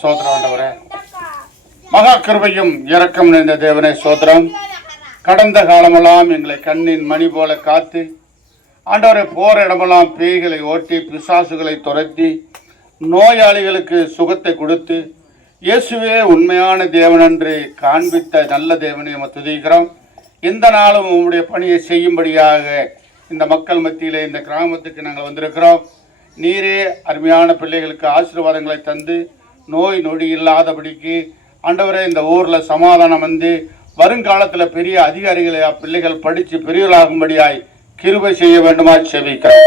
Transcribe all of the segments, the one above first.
சோதரம் ஆண்டவரே, மகா கிருபையும் இரக்கம் நிறைந்த தேவனே சோதரம். கடந்த காலமெல்லாம் எங்களை கண்ணின் மணி போல காத்து ஆண்டவரை போற இடமெல்லாம் பேய்களை ஓட்டி பிசாசுகளை துரத்தி நோயாளிகளுக்கு சுகத்தை கொடுத்து இயேசுவே உண்மையான தேவன் என்று காண்பித்த நல்ல தேவனை நம்ம துதிக்கிறோம். இந்த நாளும் உங்களுடைய பணியை செய்யும்படியாக இந்த மக்கள் மத்தியிலே இந்த கிராமத்துக்கு நாங்கள் வந்திருக்கிறோம். நீரே அருமையான பிள்ளைகளுக்கு ஆசீர்வாதங்களை தந்து நோய் நொடி இல்லாதபடிக்கு ஆண்டவரே இந்த ஊரில் சமாதானம் வந்து வருங்காலத்தில் பெரிய அதிகாரிகளை பிள்ளைகள் படித்து பெரியவர்களாகும்படியாய் கிருபை செய்ய வேண்டுமா செபிக்கிறோம்.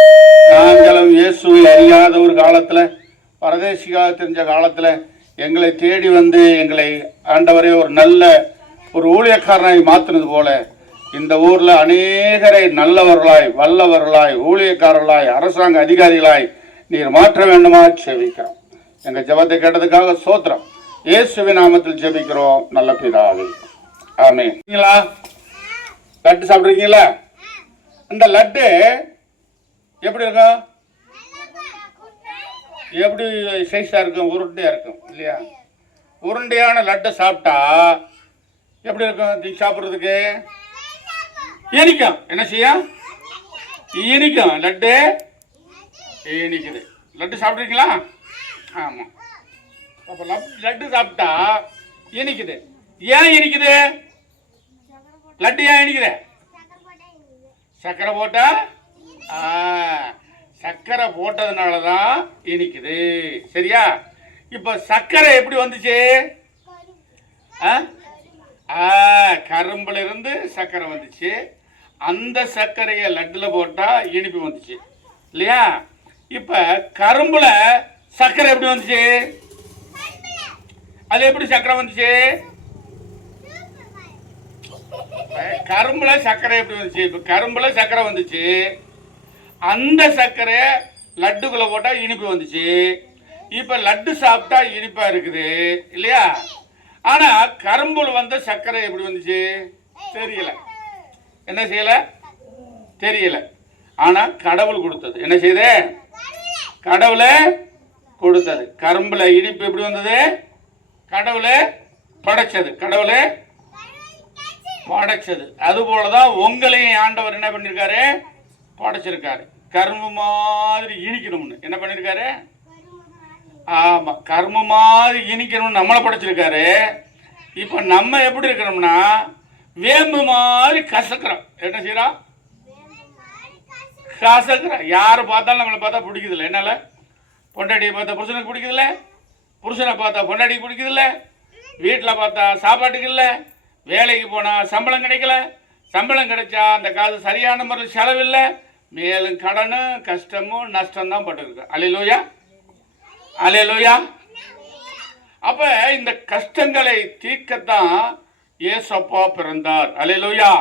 நாங்களும் இயேசுவை அறியாத ஒரு காலத்தில் பரதேசியாக தெரிஞ்ச காலத்தில் எங்களை தேடி வந்து எங்களை ஆண்டவரே ஒரு நல்ல ஒரு ஊழியக்காரனாய் மாற்றினது போல இந்த ஊரில் அநேகரை நல்லவர்களாய் வல்லவர்களாய் ஊழியக்காரர்களாய் அரசாங்க அதிகாரிகளாய் நீர் மாற்ற வேண்டுமா செபிக்கிறோம். எங்கள் ஜெபத்தை கேட்டதுக்காக சோத்திரம். இயேசுவின் நாமத்தில் ஜெபிக்கிறோம் நல்ல பிதாவே, ஆமென். லட்டு சாப்பிட்ருக்கீங்களா? அந்த லட்டு எப்படி இருக்கும்? எப்படி சைஸாக இருக்கும்? உருண்டையாக இருக்கும் இல்லையா? உருண்டையான லட்டை சாப்பிட்டா எப்படி இருக்கும்? நீ சாப்பிட்றதுக்கு இனிக்கும். என்ன செய்யும்? இனிக்கும். லட்டு இனிக்குது. லட்டு சாப்பிட்றீங்களா? ஆமாம். அப்போ லட்டு சாப்பிட்டா இனிக்குது. ஏன் இனிக்குது? லட்டு ஏன் இனிக்குது? சர்க்கரை போட்டா? சர்க்கரை போட்டதுனால தான் இனிக்குது. சரியா? இப்போ சர்க்கரை எப்படி வந்துச்சு? கரும்புல இருந்து சர்க்கரை வந்துச்சு. அந்த சர்க்கரையை லட்டில் போட்டால் இனிப்பு வந்துச்சு இல்லையா? இப்போ கரும்புல சர்க்கரை எப்படி வந்துச்சு? அது எப்படி சர்க்கரை வந்துச்சு? கரும்புல சர்க்கரை எப்படி வந்துச்சு? இப்போ கரும்புல சர்க்கரை வந்துச்சு. அந்த சர்க்கரை லட்டுக்குள்ள போட்டால் இனிப்பு வந்துச்சு. இப்போ லட்டு சாப்பிட்டா இனிப்பா இருக்குது இல்லையா? ஆனால் கரும்புல வந்த சர்க்கரை எப்படி வந்துச்சு தெரியல. என்ன செய்யலை? தெரியல. ஆனால் கடவுள் கொடுத்தது. என்ன செய்யுது? கடவுளை கொடுத்தது. கரும்புல இனிப்பு எப்படி வந்தது? கடவுளை படைச்சது. கடவுளை படைச்சது. அதுபோலதான் உங்களையும் ஆண்டவர் என்ன பண்ணிருக்காரு? படைச்சிருக்காரு. கரும்பு மாதிரி இனிக்கணும்னு என்ன பண்ணிருக்காரு? ஆமா, கரும்பு மாதிரி இனிக்கணும்னு நம்மளை படைச்சிருக்காரு. இப்ப நம்ம எப்படி இருக்கணும்னா வேம்பு மாதிரி கசக்கிறோம். என்ன செய்யறோம்? கசக்கிறோம். யாரை பார்த்தாலும் நம்மளை பார்த்தா பிடிக்குதில்ல. என்னால பொண்டாட்டியை பார்த்தா புருஷனுக்கு பிடிக்குதில்ல, புருஷனை பார்த்தா பொண்டாட்டிக்கு பிடிக்குதில்ல, வீட்டில் பார்த்தா சாப்பாட்டுக்கு இல்லை, வேலைக்கு போனால் சம்பளம் கிடைக்கல, சம்பளம் கிடைச்சா அந்த காசு சரியான முறையில் செலவில்லை, மேலும் கடனும் கஷ்டமும் நஷ்டம்தான் பட்டுருக்கு. அல்லேலூயா, அல்லேலூயா. அப்போ இந்த கஷ்டங்களை தீர்க்கத்தான் இயேசப்பா பிறந்தார். அல்லேலூயா,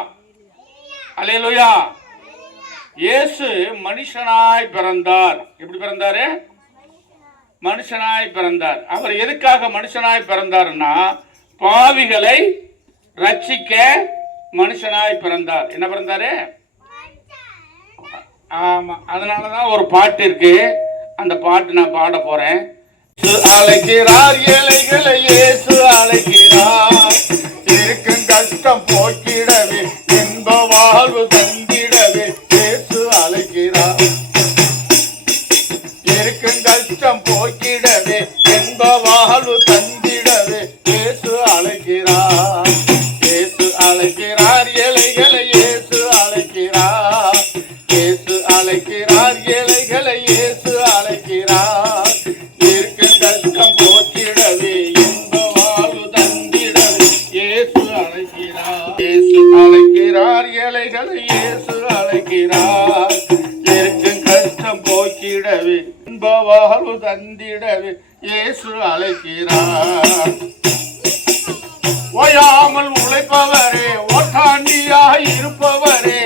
அல்லேலூயா. இயேசு மனுஷனாய் பிறந்தார். எப்படி பிறந்தாரு? மனுஷனாய் பிறந்தார். அவர் எதுக்காக மனுஷனாய் பிறந்தார்னா பாவிகளை ரட்சிக்க மனுஷனாய் பிறந்தார். என்ன பிறந்தாரு? ஆமா, அதனாலதான் ஒரு பாட்டு இருக்கு. அந்த பாட்டு நான் பாட போறேன். அழைக்கிறார் ஏழைகளை இயேசு அழைக்கிறார், இருக்கும் கஷ்டம் போக்கிடவே இன்ப வாழ்வு தந்திடவே இயேசு அழைக்கிறார், இருக்கும் கஷ்டம் போக்கிடவே இன்ப வாழ்வு தந்திடவே இயேசு அழைக்கிறார். இயேசு அழைக்கிறார் ஏழைகளை இயேசு அழைக்கிறார், இயேசு அழைக்கிறார் ஏழைகளை இயேசு அழைக்கிறார், இருக்கும் கஷ்டம் போக்கிடவே இன்ப வாழ்வு தந்திடவே இயேசு அழைக்கிறார். இயேசு அழைக்கிறார் ஏழைகளை இயேசு அழைக்கிறார், இருக்கும் கஷ்டம் போக்கிடவே இன்ப வாழ்வு தந்திடவே இயேசு அழைக்கிறார். ஓயாமல் உழைப்பவரே ஓட்டாண்டியாய் இருப்பவரே,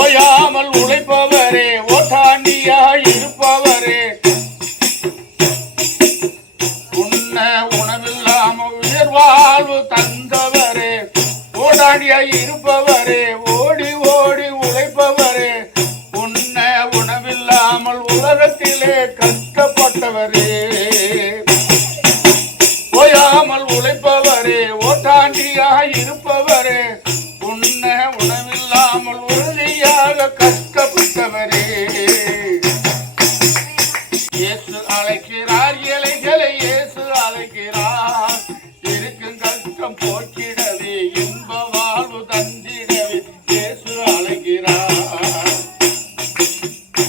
ஓயாமல் உழைப்பவரே ஓட்டாண்டியாய் இருப்பவரே, உண்ண உணவில்லாமல் உயிர் வாழ்வு தந்தவரே, ஓடாண்டியாய் இருப்பவரே, ஓடி ஓடி உழைப்பவரே, உண்ண உணவில்லாமல் உலகத்திலே கஷ்டப்பட்டவரே, உறுதியாக இருப்பவரே, உண்ண உணவில்லாமல் உறுதியாக கஷ்டப்பட்டவரே, இயேசு அழைக்கிறார் ஏழைகளை, இயேசு அழைக்கிறார் இருக்கும் கஷ்டம் போக்கிடவே, இன்ப வாழ்வு தந்திடவே இயேசு அழைக்கிறார்.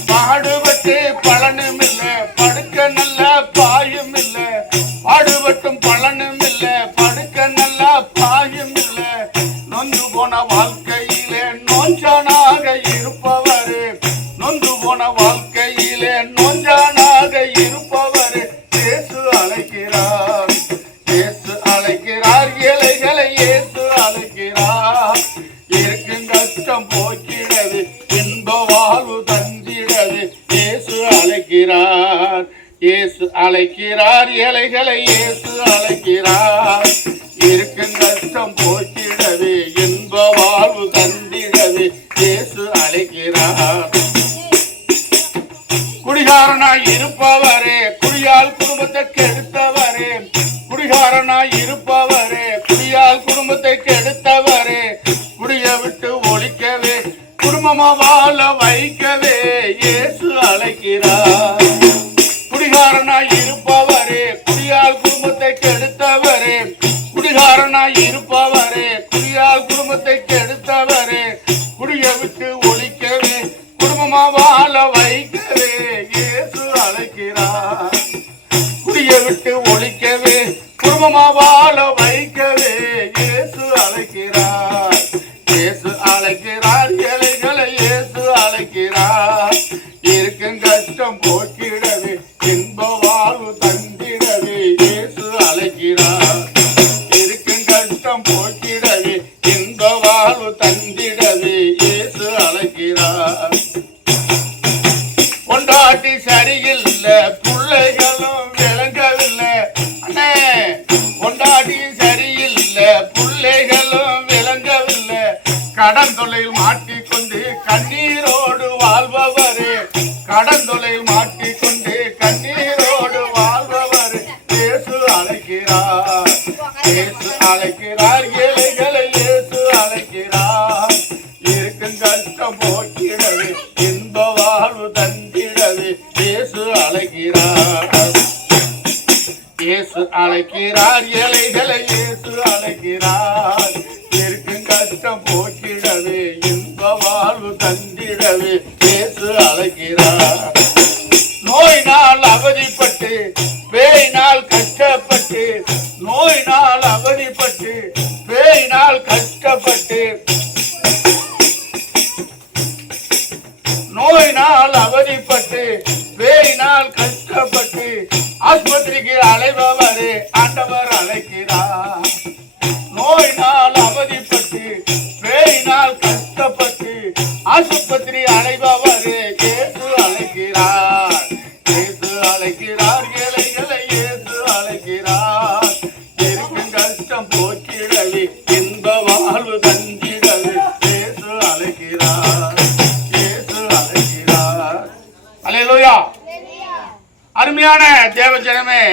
பாடுபட்டு பலனும் இல்ல, படுக்க நல்ல பாயும் இல்ல, பாடுபட்டும் பலனும் இல்ல, படுக்க நல்ல பாயும் இல்ல, நொந்து போன வாழ்க்கையிலே நோஞ்சானாக இருப்பவரே, நொந்து போன வாழ்க்கையிலே நோஞ்சானாக இருப்பவரே, இயேசு அழைக்கிறார், இயேசு அழைக்கிறார் ஏழைகளை, இயேசு அழைக்கிறார் இருக்கும் கஷ்டம் போக்கிடவே, இன்ப வாழ்வு தந்திடவே இயேசு அழைக்கிறார், இயேசு அழைக்கிறார் ஏழைகளை, இயேசு அழைக்கிறார் இருக்கும் கஷ்டம் போக்கிடவே, இன்ப வாழ்வு தந்திடவே இயேசு அழைக்கிறார். குடிகாரனாய் இருப்பவரே, குடியால் குடும்பத்தை கெடுத்தவரே, குடிகாரனாய் இருப்பவரே, குடியால் குடும்பத்தை கெடுத்தவரே, குடிய விட்டு ஒழிக்கவே, குடும்பமா வாழ வைக்கவே இயேசு அழைக்கிறார். குடிகாரனாய் இருப்பவரே, குடியால் குடும்பத்தை கெடுத்தவரே, குடிகாரனாய் இருப்பவரே, குடியால் குடும்பத்தை கெடுத்தவரே, குடிய விட்டு ஒழிக்கவே, குடும்பமா வாழ வைக்கவே இயேசு அழைக்கிறார். குடிய விட்டு ஒழிக்கவே, குடும்பமா வாழ வைக்கவே இயேசு அழைக்கிறார், இயேசு அழைக்கிறார் ஏழைகளை, இயேசு அழைக்கிறார் இருக்கும் கஷ்டம் போக்கிடவே, இன்ப வாழ்வு தந்திடவே இயேசு அழைக்கிறார், இருக்கும் கஷ்டம் போக்கிடவே, இன்ப வாழ்வு தந்திடவே இயேசு அழைக்கிறார். பொண்டாட்டி சரியில்லை, பிள்ளைகளும் விளங்கவில்லை, அண்ணே பொண்டாட்டி சரியில்லை, பிள்ளைகளும் விளங்கவில்லை, கடன் தொல்லையில் மாட்டிக்கொண்டு கண்ணீரோடு வாழ்பவரே, கடன் தொல்லையில் மாட்டிக்கொண்டு கண்ணீரோடு வாழ்பவரே, இயேசு அழைக்கிறார், இயேசு அழைக்கிறார் ஏழைகளை, இயேசு அழைக்கிறார் இருக்கும் கஷ்டம் போக்கிடவே, இன்ப வாழ்வு தந்திடவே இயேசு அழைக்கிறார், இயேசு அழைக்கிறார் ஏழைகளை, இயேசு அழைக்கிறார் இருக்கும் கஷ்டம் போக்கிடவே, இன்ப வாழ்வு தந்திடவே இயேசு அழைக்கிறார். நோயினால் அவதிப்பட்டு, பேயினால் கஷ்டப்பட்டு, நோயினால் அவதிப்பட்டு, பேயினால் கஷ்டப்பட்டு, நோயினால் அவதிப்பட்டு, பேயினால் கஷ்டப்பட்டு, ஆஸ்பத்திரிக்கு அலைபவரே ஆண்டவர் அழைக்கிறார். நோயினால் அவதிப்பட்டு, பேயினால் கஷ்டப்பட்டு, ஆஸ்பத்திரி அலைபவரே இயேசு அழைக்கிறார், இயேசு அழைக்கிறார் ஏழைகளை, இயேசு அழைக்கிறார் இருக்கும் கஷ்டம் போக்கிடவே, இன்ப வாழ்வு தந்திடவே இயேசு அழைக்கிறார், இயேசு அழைக்கிறார். அல்லேலூயா. அருமையான தேவ ஜனமே,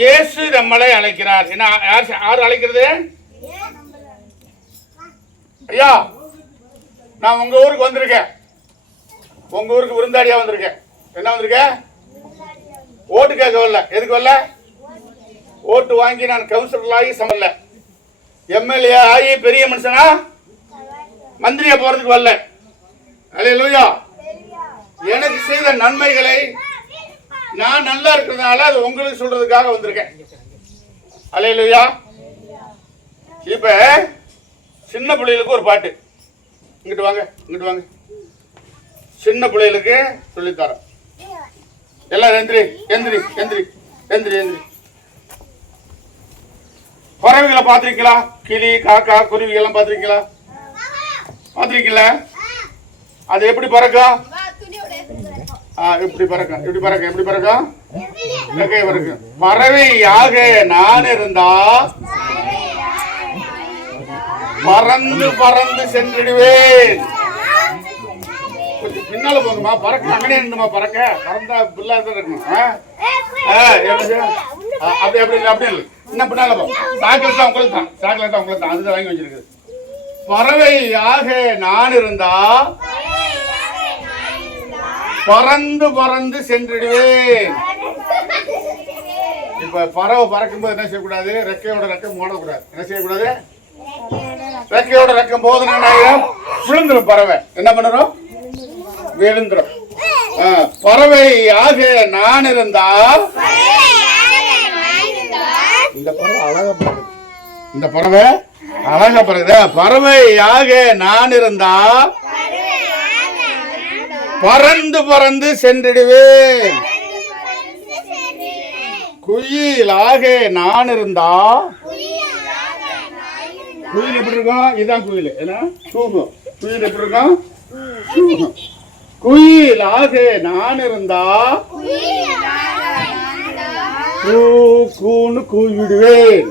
இயேசு நம்மளை அழைக்கிறார். என்ன யார் அழைக்கிறது? ஐயா, நான் உங்க ஊருக்கு வந்திருக்கேன், உங்க ஊருக்கு விருந்தாடியா வந்திருக்கேன். என்ன வந்திருக்கேன்? ஓட்டு கேட்க வரல. எதுக்கு வரல? ஓட்டு வாங்கி நான் கவுன்சிலர் ஆகி சமல்ல, எம்எல்ஏ ஆகி பெரிய மனுஷனா மந்திரியா போறதுக்கு வரல. அல்லேலூயா. எனக்கு செய்த நன்மைகளை நான் நல்லா இருக்கிறதுனால அது உங்களுக்கு சொல்றதுக்காக வந்திருக்கேன். அல்லேலூயா. இப்ப சின்ன பிள்ளைகளுக்கு ஒரு பாட்டு, இங்கிட்டு வாங்க, இங்கிட்டு வாங்க, சின்ன பிள்ளைகளுக்கு சொல்லித்தரேன். எல்லாரும் எந்திரி எந்திரி எந்திரி எந்திரி எந்திரி. பறவைகளை பார்த்திருக்கீங்களா? கிளி, காக்கா, குருவி எல்லாம் பார்த்திருக்கீங்களா? பார்த்திருக்கீங்களா? அது எப்படி பறக்கும்? இப்படி பறக்கும், இப்படி பறக்கும், எப்படி பறக்கும்? பறக்கும். பறவையாக நான் இருந்தா பறந்து பறந்து சென்றுடுவேன். கொஞ்சம் பின்னால போங்கம்மா, பறக்க அங்கனே இருந்துமா, பறக்க பறந்தா பிள்ளாதான் இருக்கணும். அப்படி அப்படி இல்லை, அப்படி இல்லை, என்ன பின்னால போ. சாக்லேட் தான் உங்களுக்கு தான், சாக்லேட் தான் உங்களுக்கு தான், அதுதான் வாங்கி வச்சிருக்கு. பறவையாக நான் இருந்தா பறந்து பறந்து சென்றுடுவேன். இப்ப பறவை பறக்கும்போது என்ன செய்யக்கூடாது? ரெக்கையோட ரெக்கம் மூடக்கூடாது. என்ன செய்யக்கூடாது? ரெக்கையோட ரெக்கம் போதுன்னா விழுந்துடும். பறவை என்ன பண்ணுறோம்? விழுந்துடும். பறவையாக நான் இருந்தா இந்த பறவை அழகா பறக்குது. இந்த பறவை அழகா பறக்குது. பறவையாக நான் இருந்தா பறந்து பறந்து சென்றிடுவேன். குயிலாக நான் இருந்தா குயில் எப்படி இருக்கும்? இதுதான் குயில். என்ன தூங்கும். குயில் எப்படி இருக்கும்? குயிலாக நான் இருந்தா கூன்னு கூவிடுவேன்.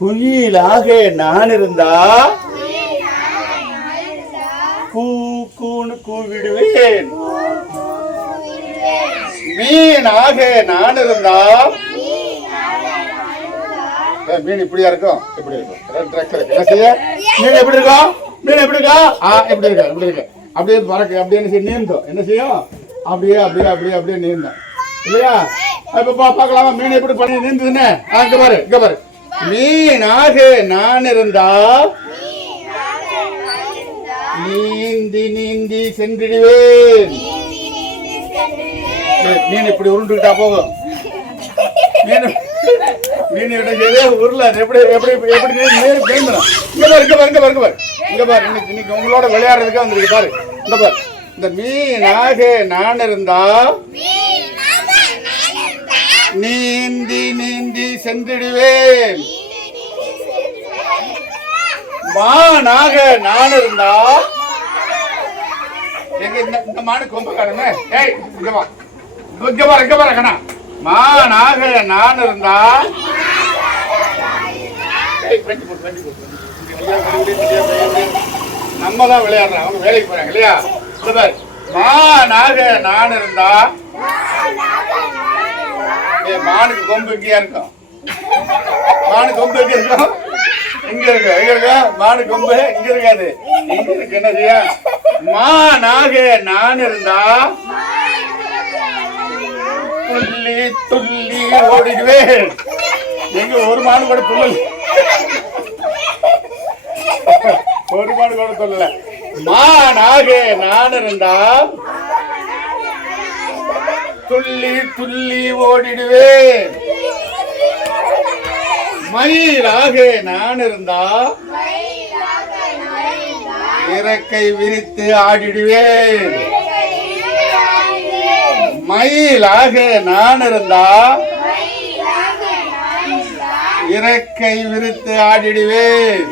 குயிலாக நான் இருந்தா கூன்னு கூவிடுவேன். மீனாக நான் இருந்தா மீன் இப்படியா இருக்கும்? எப்படி இருக்கும்? என்ன செய்ய? மீன் எப்படி இருக்கும்? மீன் எப்படி இருக்கா? எப்படி இருக்கா? எப்படி இருக்கு? அப்படியே பறக்க அப்படியே என்ன செய்ய? நீந்தோம். என்ன செய்யும்? அப்படியே அப்படியே அப்படியே அப்படியே நீந்தோம் இல்லையா? இப்ப பார்க்கலாமா மீன் எப்படி பண்ணி நீந்ததுன்னு? இங்க பாரு, இங்க பாரு. மீனாக நான் இருந்தா நீந்தி நீந்தி சென்றிடுவேன். மீன் இப்படி உருண்டுகிட்டா போகும். மீன் மீன் உருள எப்படி எப்படி எப்படி பேந்துடும். இங்க பாரு, இங்க பாரு, இங்க பாரு, இங்க பாரு, இங்க பாரு. இன்னைக்கு உங்களோட விளையாடுறதுக்கு வந்திருக்கு பாரு. இந்த பாரு. இந்த மீனாக நான் இருந்தா நீந்தி நீந்தி சென்றிடுவேன். மானாக நான் இருந்தா எங்க இந்த மாடு கொம்பக்காரங்க. ஏய் இங்க வா, இங்க பாரு, இங்க பாரு கண்ணா. மானாக நான் இருந்தா நம்ம தான் விளையாடுறோம், அவங்க வேலைக்கு போறாங்க இல்லையா? மானாக நான் இருந்தா மானுக்கு கொம்பு இங்கேயா இருக்கும்? மானு கொம்பு எங்க இருக்கும்? இங்க இருக்கு. எங்க இருக்கு மானு கொம்பு? இங்க இருக்காது, இங்க இருக்கு. என்ன செய்ய? மானாக நான் இருந்தா துள்ளி துள்ளி ஓடிடுவேன். எங்க ஒரு மானு கூட துள்ளல, ஒரு மானு கூட துள்ளல. மானாக நான் இருந்தா துள்ளி துள்ளி ஓடிடுவேன். மயிலாக நான் இருந்தா இறக்கை விரித்து ஆடிடுவேன். மயிலாக நான் இருந்தா இறக்கை விரித்து ஆடிடுவேன்.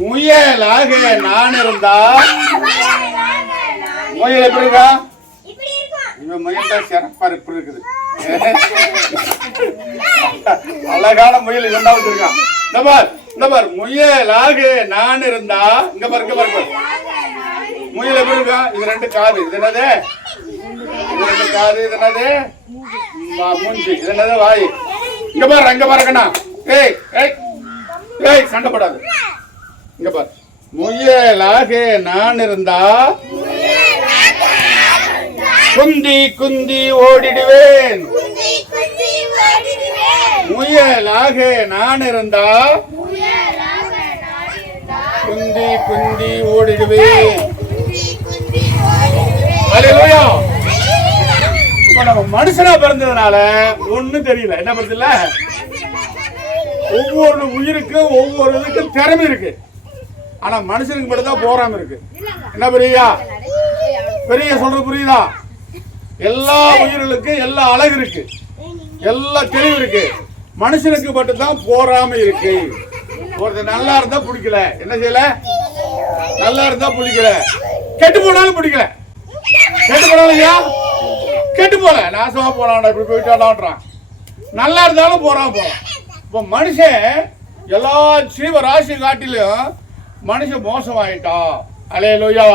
முயலாக நான் இருந்தா முயல் எப்படி இருக்கா? இவன் முயல் தான் சிறப்பா இப்படி இருக்குது. அழகான முயல் இரண்டாவது இருக்கான். இந்த பார், இந்த பார். முயலாக நான் இருந்தா இங்க பாரு, இங்க பாரு. முயல் எப்படி இருக்கா? இது ரெண்டு காது. இது என்னது? இது ரெண்டு காது. இது என்னது? மூஞ்சி. இது என்னது? வாய். இங்க பாரு, அங்க பாருங்கண்ணா. ஏய் ஏய் ஏய் சண்டை போடாது. இங்க பாரு. முயலாக நான் இருந்தா குந்தி குந்தி ஓடிடுவேன். முயலாக நான் இருந்தா குந்தி குந்தி ஓடிடுவேன். அல்லேலூயா. இப்ப நம்ம மனுஷனா பிறந்ததுனால ஒண்ணும் தெரியல. என்ன பண்றதில்ல? ஒவ்வொரு உயிருக்கும் ஒவ்வொரு இதுக்கும் திறமை இருக்கு. ஆனா மனுஷனுக்கு மட்டும் தான் போறாம இருக்கு. என்ன பெரியா? பெரிய சொல்றது புரியுதா? எல்லா உயிர்களுக்கும் எல்லா அழகு இருக்கு, எல்லா தெளிவு இருக்கு. மனுஷனுக்கு மட்டும் தான் போறாம இருக்கு. ஒருத்தர் நல்லா இருந்தா பிடிக்கல, என்ன செய்யல? நல்லா இருந்தா பிடிக்கல, கெட்டு போனாலும் பிடிக்கல. கெட்டு போனாலும் ஏன் கெட்டு போல? நாசமா போலாம், இப்படி போயிட்டான்றான். நல்லா இருந்தாலும் போறான் போறான். இப்ப மனுஷன் எல்லா ஜீவராசி காட்டிலும் மனுஷன் மோசமாயிட்டான். அல்லேலூயா.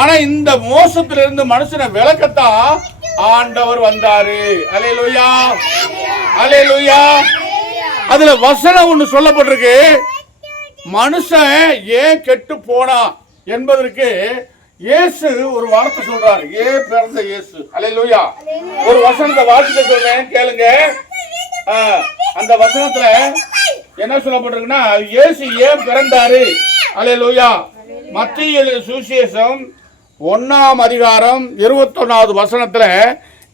ஆனா இந்த மோசத்துல இருந்து மனுஷனை விளக்கத்தான் ஆண்டவர் வந்தாரு. அல்லேலூயா, அல்லேலூயா. அதுல வசனம் ஒண்ணு சொல்லப்பட்டிருக்கு, மனுஷன் ஏன் கெட்டு போனா என்பதற்கு இயேசு ஒரு வார்த்தை சொல்றாரு. ஏன் பிறந்த இயேசு. அல்லேலூயா. ஒரு வசனத்தை வாசிக்க சொல்றேன், கேளுங்க. அந்த வசனத்துல என்ன சொல்லப்பட்டிருக்குன்னா, இயேசு ஏன் பிறந்தாரு. அல்லேலூயா. மத்திய சுவிசேஷம் 1ஆம் அதிகாரம் 21வது வசனத்துல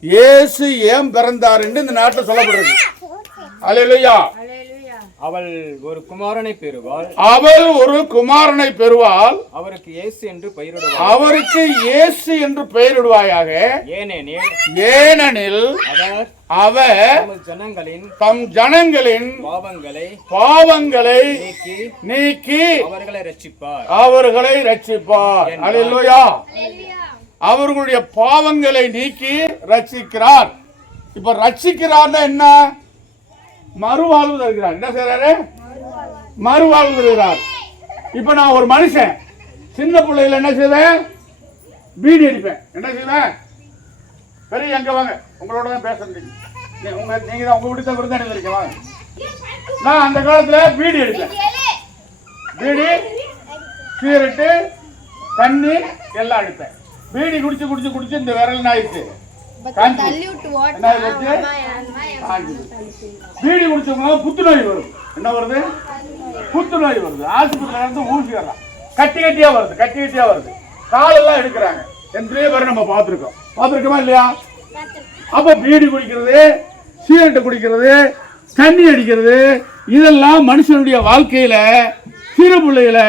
இயேசு ஏன் பிறந்தாருன்னு இந்த நாட்டில் சொல்லப்பட்டிருக்கு. அல்லேலூயா. அவள் ஒரு குமாரனை பெறுவாள். அவள் ஒரு குமாரனை பெறுவாள். அவருக்கு இயேசு என்று பெயரிடுவாள். அவருக்கு இயேசு என்று பெயரிடுவாயாக. ஏனெனில் அவர் தம் ஜனங்களின் பாவங்களை நீக்கி அவர்களை ரட்சிப்பார். அல்லேலூயா. அவர்களுடைய பாவங்களை நீக்கி ரட்சிக்கிறார். இப்ப ரட்சிக்கிறார்னா என்ன? மறுவாழ்வு தருகிறார். என்ன செய்யறாரு? மறுவாழ்வு தருகிறார். இப்ப நான் ஒரு மனுஷன் சின்ன பிள்ளைகள் என்ன செய்வேன்? பீடி அடிப்பேன். என்ன செய்வேன்? பெரிய எங்க வாங்க, உங்களோட தான் பேசுறீங்க. நீங்க தான் உங்க வீட்டு விருந்தாடி இருக்க வாங்க. நான் அந்த காலத்துல பீடி அடிப்பேன். பீடி, சிகரெட்டு, தண்ணி எல்லாம் அடிப்பேன். பீடி குடிச்சு குடிச்சு குடிச்சு இந்த விரல் ஆயிடுச்சு. பீடி குடிச்சவங்க புத்துநோய் வரும். என்ன வருது? புத்துநோய் வருது. ஆஸ்பத்திரியில இருந்து ஊசி வரலாம், கட்டி கட்டியா வருது, கட்டி கட்டியா வருது. காலெல்லாம் எடுக்கிறாங்க. எத்தனையோ பேர் நம்ம பார்த்துருக்கோமா இல்லையா? அப்ப பீடி குடிக்கிறது, சிகரெட்டு குடிக்கிறது, தண்ணி அடிக்கிறது, இதெல்லாம் மனுஷனுடைய வாழ்க்கையில சிறு பிள்ளையில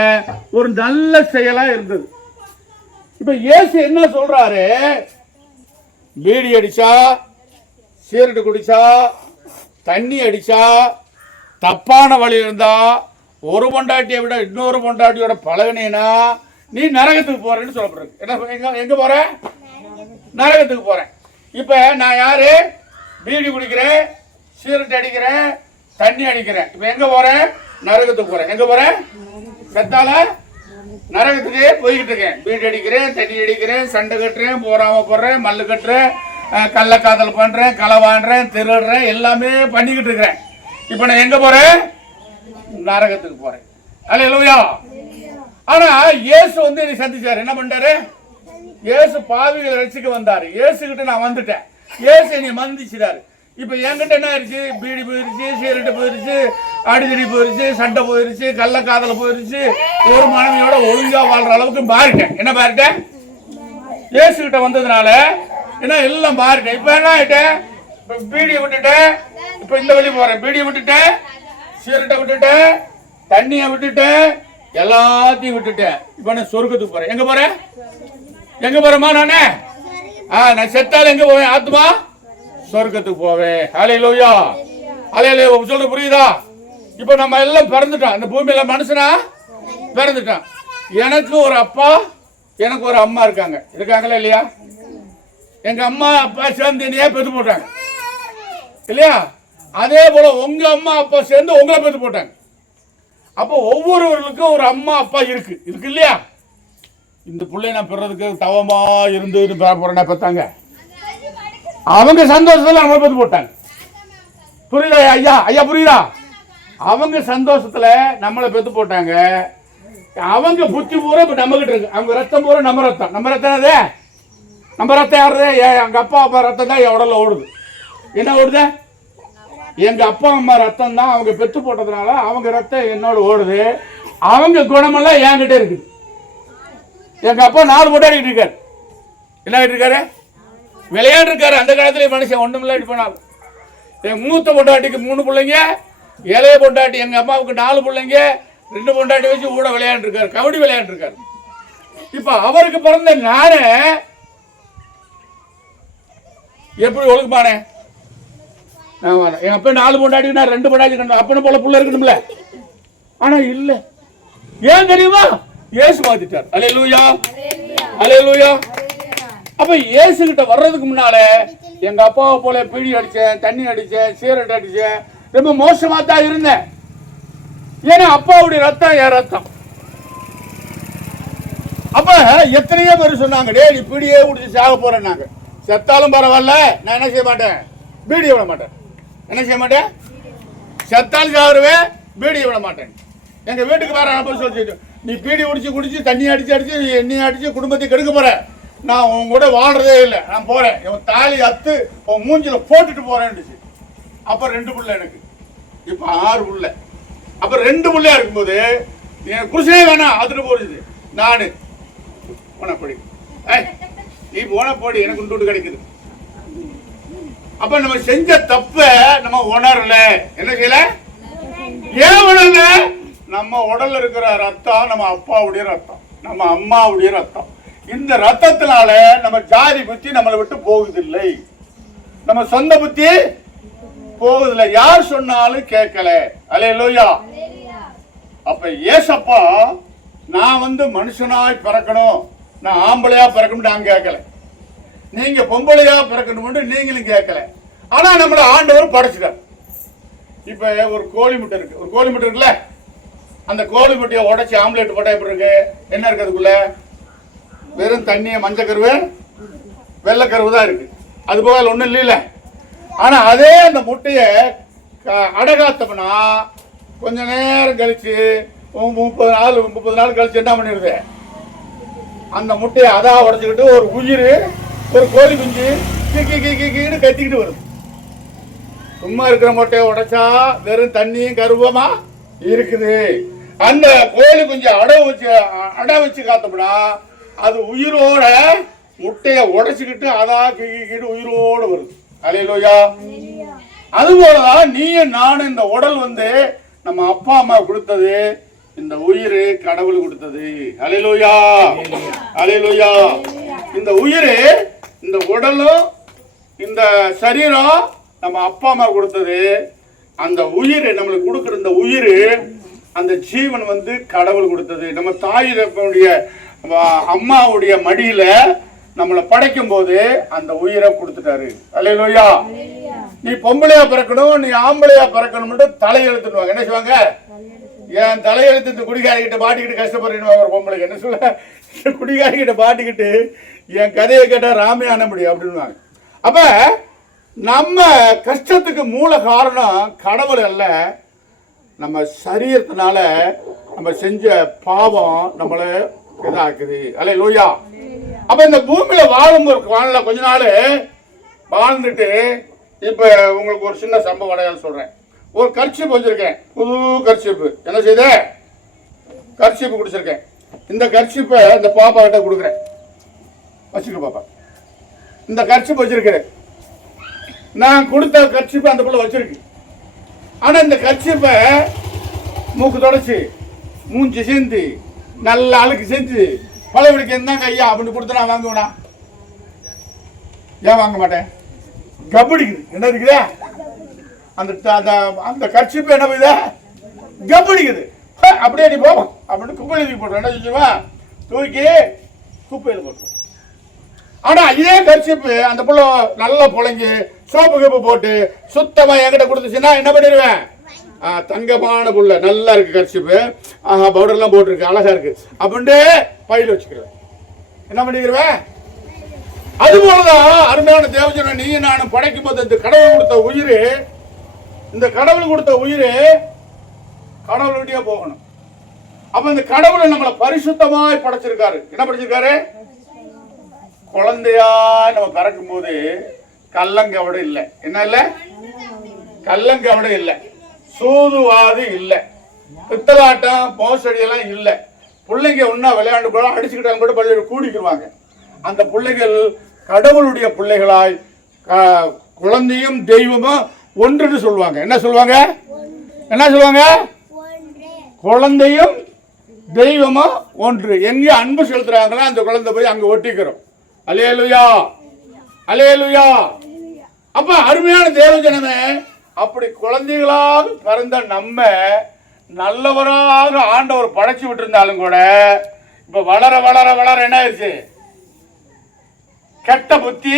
ஒரு நல்ல செயலா இருந்தது. இப்ப இயேசு என்ன சொல்றாரு? பீடி அடிச்சா, சிகரெட்டு குடிச்சா, தண்ணி அடிச்சா, தப்பான வழி இருந்தா, ஒரு பொண்டாட்டியை விட இன்னொரு பொண்டாட்டியோட பழகினீனா நீ நரகத்துக்கு போறேன்னு சொல்லப்படுறது. என்ன, எங்க போற? நரகத்துக்கு போறேன். இப்ப நான் யாரு? பீடி குடிக்கிறேன், சிகரெட் அடிக்கிறேன், தண்ணி அடிக்கிறேன். இப்ப எங்க போறேன்? நரகத்துக்கு போறேன். எங்க போறேன்? செத்தால நரகத்துக்கு போய்கிட்டு இருக்கேன். பீடி அடிக்கிறேன், தண்ணி அடிக்கிறேன், சண்டை கட்டுறேன், போறாம போடுறேன், மல்லு கட்டுறேன், கள்ளக்காதல் பண்றேன், களவாடுறேன், திருடுறேன், எல்லாமே பண்ணிக்கிட்டு இருக்கிறேன். இப்ப நான் எங்க போறேன்? நரகத்துக்கு போறேன். அல்லேலூயா. ஆனா இயேசு வந்து என்னை சந்திச்சாரு. என்ன பண்றாரு? இயேசு பாவிகளை ரட்சிக்க வந்தாரு. இயேசு கிட்ட நான் வந்துட்டேன். இயேசு என்னை மந்திச்சிட்டாரு. இப்ப என்கிட்ட என்ன ஆயிடுச்சு? பீடி போயிருச்சு, சிகரெட்டு போயிருச்சு, அடிதடி போயிருச்சு, சண்டை போயிருச்சு, கள்ளக்காதல போயிருச்சு. ஒரு மனைவியோட ஒழுங்கா வாழ்ற அளவுக்கு மாறிட்டேன். என்ன மாறிட்டேன்? இயேசு கிட்ட வந்ததுனால என்ன எல்லாம் மாறிட்டேன். இப்ப என்ன ஆயிட்டேன்? பீடியை விட்டுட்டேன், இப்ப இந்த வழி போறேன். பீடியை விட்டுட்டேன், சிகரெட்டை விட்டுட்டேன், தண்ணியை விட்டுட்டேன், எல்லாத்தையும் விட்டுட்டேன். இப்ப நான் சொர்க்கத்துக்கு போறேன். எங்க போறேன்? எங்க போறேமா? நானே நான் செத்தாலும் எங்க போவேன்? ஆத்மா சொர்க்கத்துக்கு போவேன். அல்லேலூயா, அல்லேலூயா. சொல்ற புரியுதா? இப்ப நம்ம எல்லாம் பிறந்துட்டோம். இந்த பூமியில மனுஷனா பிறந்துட்டோம். எனக்கு ஒரு அப்பா, எனக்கு ஒரு அம்மா இருக்காங்க. இருக்காங்களா இல்லையா? எங்க அம்மா அப்பா சேர்ந்து என்னையே பெத்து போட்டாங்க இல்லையா? அதே போல உங்க அம்மா அப்பா சேர்ந்து உங்களை பெத்து போட்டாங்க. அப்போ ஒவ்வொருவர்களுக்கும் ஒரு அம்மா அப்பா இருக்கு இல்லையா? இந்த பிள்ளை நான் பெறதுக்கு தவமா இருந்து போறேன் பெத்தாங்க. அவங்க சந்தோஷத்துல நம்மளை பெத்து போட்டாங்க. புரியுதா ஐயா? ஐயா புரியுதா? அவங்க சந்தோஷத்துல நம்மளை பெத்து போட்டாங்க. அவங்க புத்தி பூரா இப்ப நம்ம கிட்ட இருக்கு. அவங்க ரத்தம் பூரா நம்ம ரத்தம். நம்ம ரத்தம் அதே நம்ம ரத்தம் யாருது? எங்க அப்பா அம்மா ரத்தம் தான் என் உடல்ல ஓடுது. என்ன ஓடுது? எங்க அப்பா அம்மா ரத்தம் தான். அவங்க பெத்து போட்டதுனால அவங்க ரத்தம் என்னோட ஓடுது. அவங்க குணமெல்லாம் என்கிட்ட இருக்குது. எங்க அப்பா 4 பொண்டாட்டிட்டு இருக்காரு. என்ன இருக்காரு? விளையாண்டு இருக்காரு. அந்த காலத்துல மனுஷன் ஒண்ணும் இல்லாட்டி போனாலும். என் மூத்த பொண்டாட்டிக்கு 3 பிள்ளைங்க, இளைய பொண்டாட்டி எங்க அம்மாவுக்கு 4 பிள்ளைங்க, 2 பொண்டாட்டி வச்சு கூட விளையாண்டு இருக்காரு. கபடி விளையாண்டு இருக்காரு. இப்ப அவருக்கு பிறந்த நானே எப்படி ஒழுங்குமானே? எங்க அப்பா 4 பொண்டாட்டி, 2 பொண்டாட்டி, அப்பனை போல புள்ள இருக்கணும்ல. ஆனா இல்ல. ஏன் தெரியுமா? இயேசு மாத்திட்டார். அல்லேலூயா, அல்லேலூயா. அப்ப இயேசு கிட்ட வர்றதுக்கு முன்னால எங்க அப்பாவை போல பீடி அடிச்சேன், தண்ணி அடிச்சேன், சிகரெட் அடிச்சேன், ரொம்ப மோசமா தான் இருந்தேன். ஏன்னா அப்பாவுடைய ரத்தம் என் ரத்தம். அப்ப எத்தனையோ பேர் சொன்னாங்க, டே நீ பீடியே குடிச்சு சாக போறேன்னாங்க. செத்தாலும் பரவாயில்ல, நான் என்ன செய்ய மாட்டேன், பீடி விட மாட்டேன். என்ன செய்ய மாட்டேன், செத்தாலும் சாகுருவேன், பீடி விட மாட்டேன். எங்க வீட்டுக்கு வர போய் சொல்லிட்டு, நீ பீடி குடிச்சு குடிச்சு தண்ணி அடிச்சு அடிச்சு எண்ணெய் அடிச்சு குடும்பத்தை கெடுக்க போற, நான் உன் கூட வாழ்றதே இல்லை, நான் போறேன், இவன் தாலி அத்து உன் மூஞ்சில போட்டுட்டு போறேன்னுச்சு. அப்ப 2 பிள்ளை எனக்கு, இப்ப 6 பிள்ளை. அப்ப 2 பிள்ளையா இருக்கும்போது எனக்கு புருஷனே வேணாம், அதுட்டு போடுது. நானு போனப்படி நீ போன போடி, எனக்கு உண்டு கிடைக்குது. அப்ப நம்ம செஞ்ச தப்ப நம்ம உணரல. என்ன செய்யல, ஏன் உணரல? நம்ம உடல்ல இருக்கிற ரத்தம் நம்ம அப்பாவுடைய ரத்தம், நம்ம அம்மாவுடைய ரத்தம். இந்த ரத்தத்தினால நம்ம ஜாதி புத்தி நம்மளை விட்டு போகுதில்லை, நம்ம சொந்த புத்தி போகுதில்லை. யார் சொன்னாலும் கேட்கல. அல்லேலூயா. அப்ப ஏசப்பா நான் மனுஷனாய் பிறக்கணும், நான் ஆம்பளையா பிறக்கணும் நான் கேட்கல, நீங்க பொம்பளையா பிறக்கணும்னு நீங்களும் கேட்கல. ஆனா நம்மள ஆண்டவர் படைச்சிட்டார். இப்ப ஒரு கோழி முட்டை இருக்கு, ஒரு கோழி முட்டை இருக்குல்ல, அந்த கோழி முட்டையை உடைச்சி ஆம்லேட் போட்டா எப்படி இருக்கு? என்ன இருக்கு அதுக்குள்ள? வெறும் தண்ணிய மஞ்சள் கருவு வெள்ளை கருவு தான் இருக்கு, அது போக ஒண்ணும் இல்ல. ஆனா அதே அந்த முட்டைய அடகாத்தம்னா கொஞ்ச நேரம் கழிச்சு 30 நாள் கழிச்சு என்ன பண்ணிடுது? அந்த முட்டையை அதான் உடைச்சுக்கிட்டு ஒரு உயிர், ஒரு கோழி குஞ்சு கீன்னு கத்திக்கிட்டு வருது. சும்மா இருக்கிற முட்டையை உடைச்சா வெறும் தண்ணியும் கருவமா இருக்குது. அந்த கோழி குஞ்சு அடை வச்சு காத்தோம்னா அது உயிரோட முட்டையை உடைச்சுக்கிட்டு அதான் கீன்னு உயிரோட வருது. அல்லேலூயா. அது போலதான் நீயும் நானும், இந்த உடல் நம்ம அப்பா அம்மா கொடுத்தது, இந்த உயிர் கடவுள் கொடுத்தது. அல்லேலூயா, அல்லேலூயா. இந்த உயிர், இந்த உடலும் இந்த சரீரம் நம்ம அப்பா அம்மா கொடுத்தது. அந்த உயிர் நம்மளுக்கு கொடுக்குற இந்த உயிர், அந்த ஜீவன் கடவுள் கொடுத்தது. நம்ம தாய் தகப்பனுடைய அம்மாவுடைய மடியில நம்மளை படைக்கும் போது அந்த உயிரை கொடுத்துட்டாரு. அல்லேலூயா. நீ பொம்பளையா பிறக்கணும், நீ ஆம்பளையா பிறக்கணும்னு தலையெழுத்துடுவாங்க. என்ன சொல்லுவாங்க? என் தலையெழுத்து இந்த குடிகாரிக்கிட்ட பாட்டிக்கிட்டு கஷ்டப்படுறேன்னு ஒரு பொம்பளைக்கு என்ன சொல்ல, குடிகாரிக்கிட்ட பாட்டிக்கிட்டு என் கதையை கேட்டா ராமையான முடியும் அப்படின்வாங்க. அப்ப நம்ம கஷ்டத்துக்கு மூல காரணம் கடவுள் அல்ல, நம்ம சரீரத்தினால நம்ம செஞ்ச பாவம் நம்மளை இதாக்குது. அல்லேலூயா. அப்ப இந்த பூமியில வாழல கொஞ்ச நாள் வாழ்ந்துட்டு, இப்ப உங்களுக்கு ஒரு சின்ன சம்பவம் அடையாளம் சொல்றேன். ஒரு கர்ச்சீப் வச்சிருக்கேன், புது கர்ச்சீப்பு. என்ன செய்த? கர்ச்சீப்பு குடிச்சிருக்கேன். இந்த கர்ச்சீப்பை இந்த பாப்பா கிட்ட கொடுக்குறேன், வச்சுக்க பாப்பா. இந்த கர்ச்சீப் வச்சிருக்கிறேன், நான் கொடுத்த கர்ச்சீப்பை அந்த பிள்ளை வச்சிருக்கு. ஆனா இந்த கர்ச்சீப்பை மூக்கு தொடச்சி மூஞ்சி சேர்ந்து நல்ல அழுக்கு செஞ்சு பழையபடிக்கு இருந்தாங்க ஐயா அப்படின்னு கொடுத்து நான் வாங்குவேனா? ஏன் வாங்க மாட்டேன்? கபடிக்குது. என்ன இருக்குதா? அந்த கர்ச்சீப்பு என்ன பண்ணுது? கபடிக்குது. அப்படியே நீ போவோம் அப்படின்னு குப்பையில் போடுறோம். என்ன செஞ்சுவா? தூக்கி குப்பையில் போட்டுருவோம். ஆனா இதே கர்ச்சீப்பு அந்த புள்ள நல்லா புழங்கி சோப்பு கப்பு போட்டு சுத்தமா என்கிட்ட கொடுத்துச்சுன்னா என்ன பண்ணிடுவேன்? தங்கமான புள்ள, நல்லா இருக்கு கர்ச்சீப்பு, பவுடர்லாம் போட்டிருக்கு, அழகா இருக்கு அப்படின்ட்டு பையில வச்சுக்கிறேன். என்ன பண்ணிக்கிறேன்? அது போலதான் அருமையான தேவஜன நீ நானும் படைக்கும் போது இந்த கடவுள் கொடுத்த உயிர், இந்த கடவுள் கொடுத்த உயிர் கடவுள்கிட்டயே போகணும். அப்ப இந்த கடவுளை நம்மளை பரிசுத்தமாய் படைச்சிருக்காரு. என்ன படைச்சிருக்காரு? குழந்தையா நம்ம பிறக்கும் போது கள்ளங்கவடு இல்லை. என்ன இல்லை? கள்ளங்கவடு இல்லை, சூதுவாது இல்லை, பித்தலாட்டம் மோசடியெல்லாம் இல்லை. பிள்ளைங்க ஒன்னா விளையாண்டு கூட அடிச்சுக்கிட்டாங்க கூட பள்ளியோட கூடிக்குவாங்க. அந்த பிள்ளைகள் கடவுளுடைய பிள்ளைகளாய் குழந்தையும் தெய்வமும் ஒன்றுன்னு சொல்லுவாங்க. என்ன சொல்லுவாங்க? என்ன சொல்லுவாங்க? குழந்தையும் தெய்வமும் ஒன்று. எங்க அன்பு செலுத்துறாங்களோ அந்த குழந்தை போய் அங்க ஒட்டிக்கிறோம். அல்லேலூயா, அல்லேலூயா. அப்ப அருமையான தேவஜனமே, அப்படி குழந்தைகளாக பிறந்த நம்ம நல்லவராக ஆண்டவர் படைச்சு விட்டு இருந்தாலும் கூட இப்ப வளர வளர வளர என்ன ஆயிடுச்சு? கெட்ட புத்தி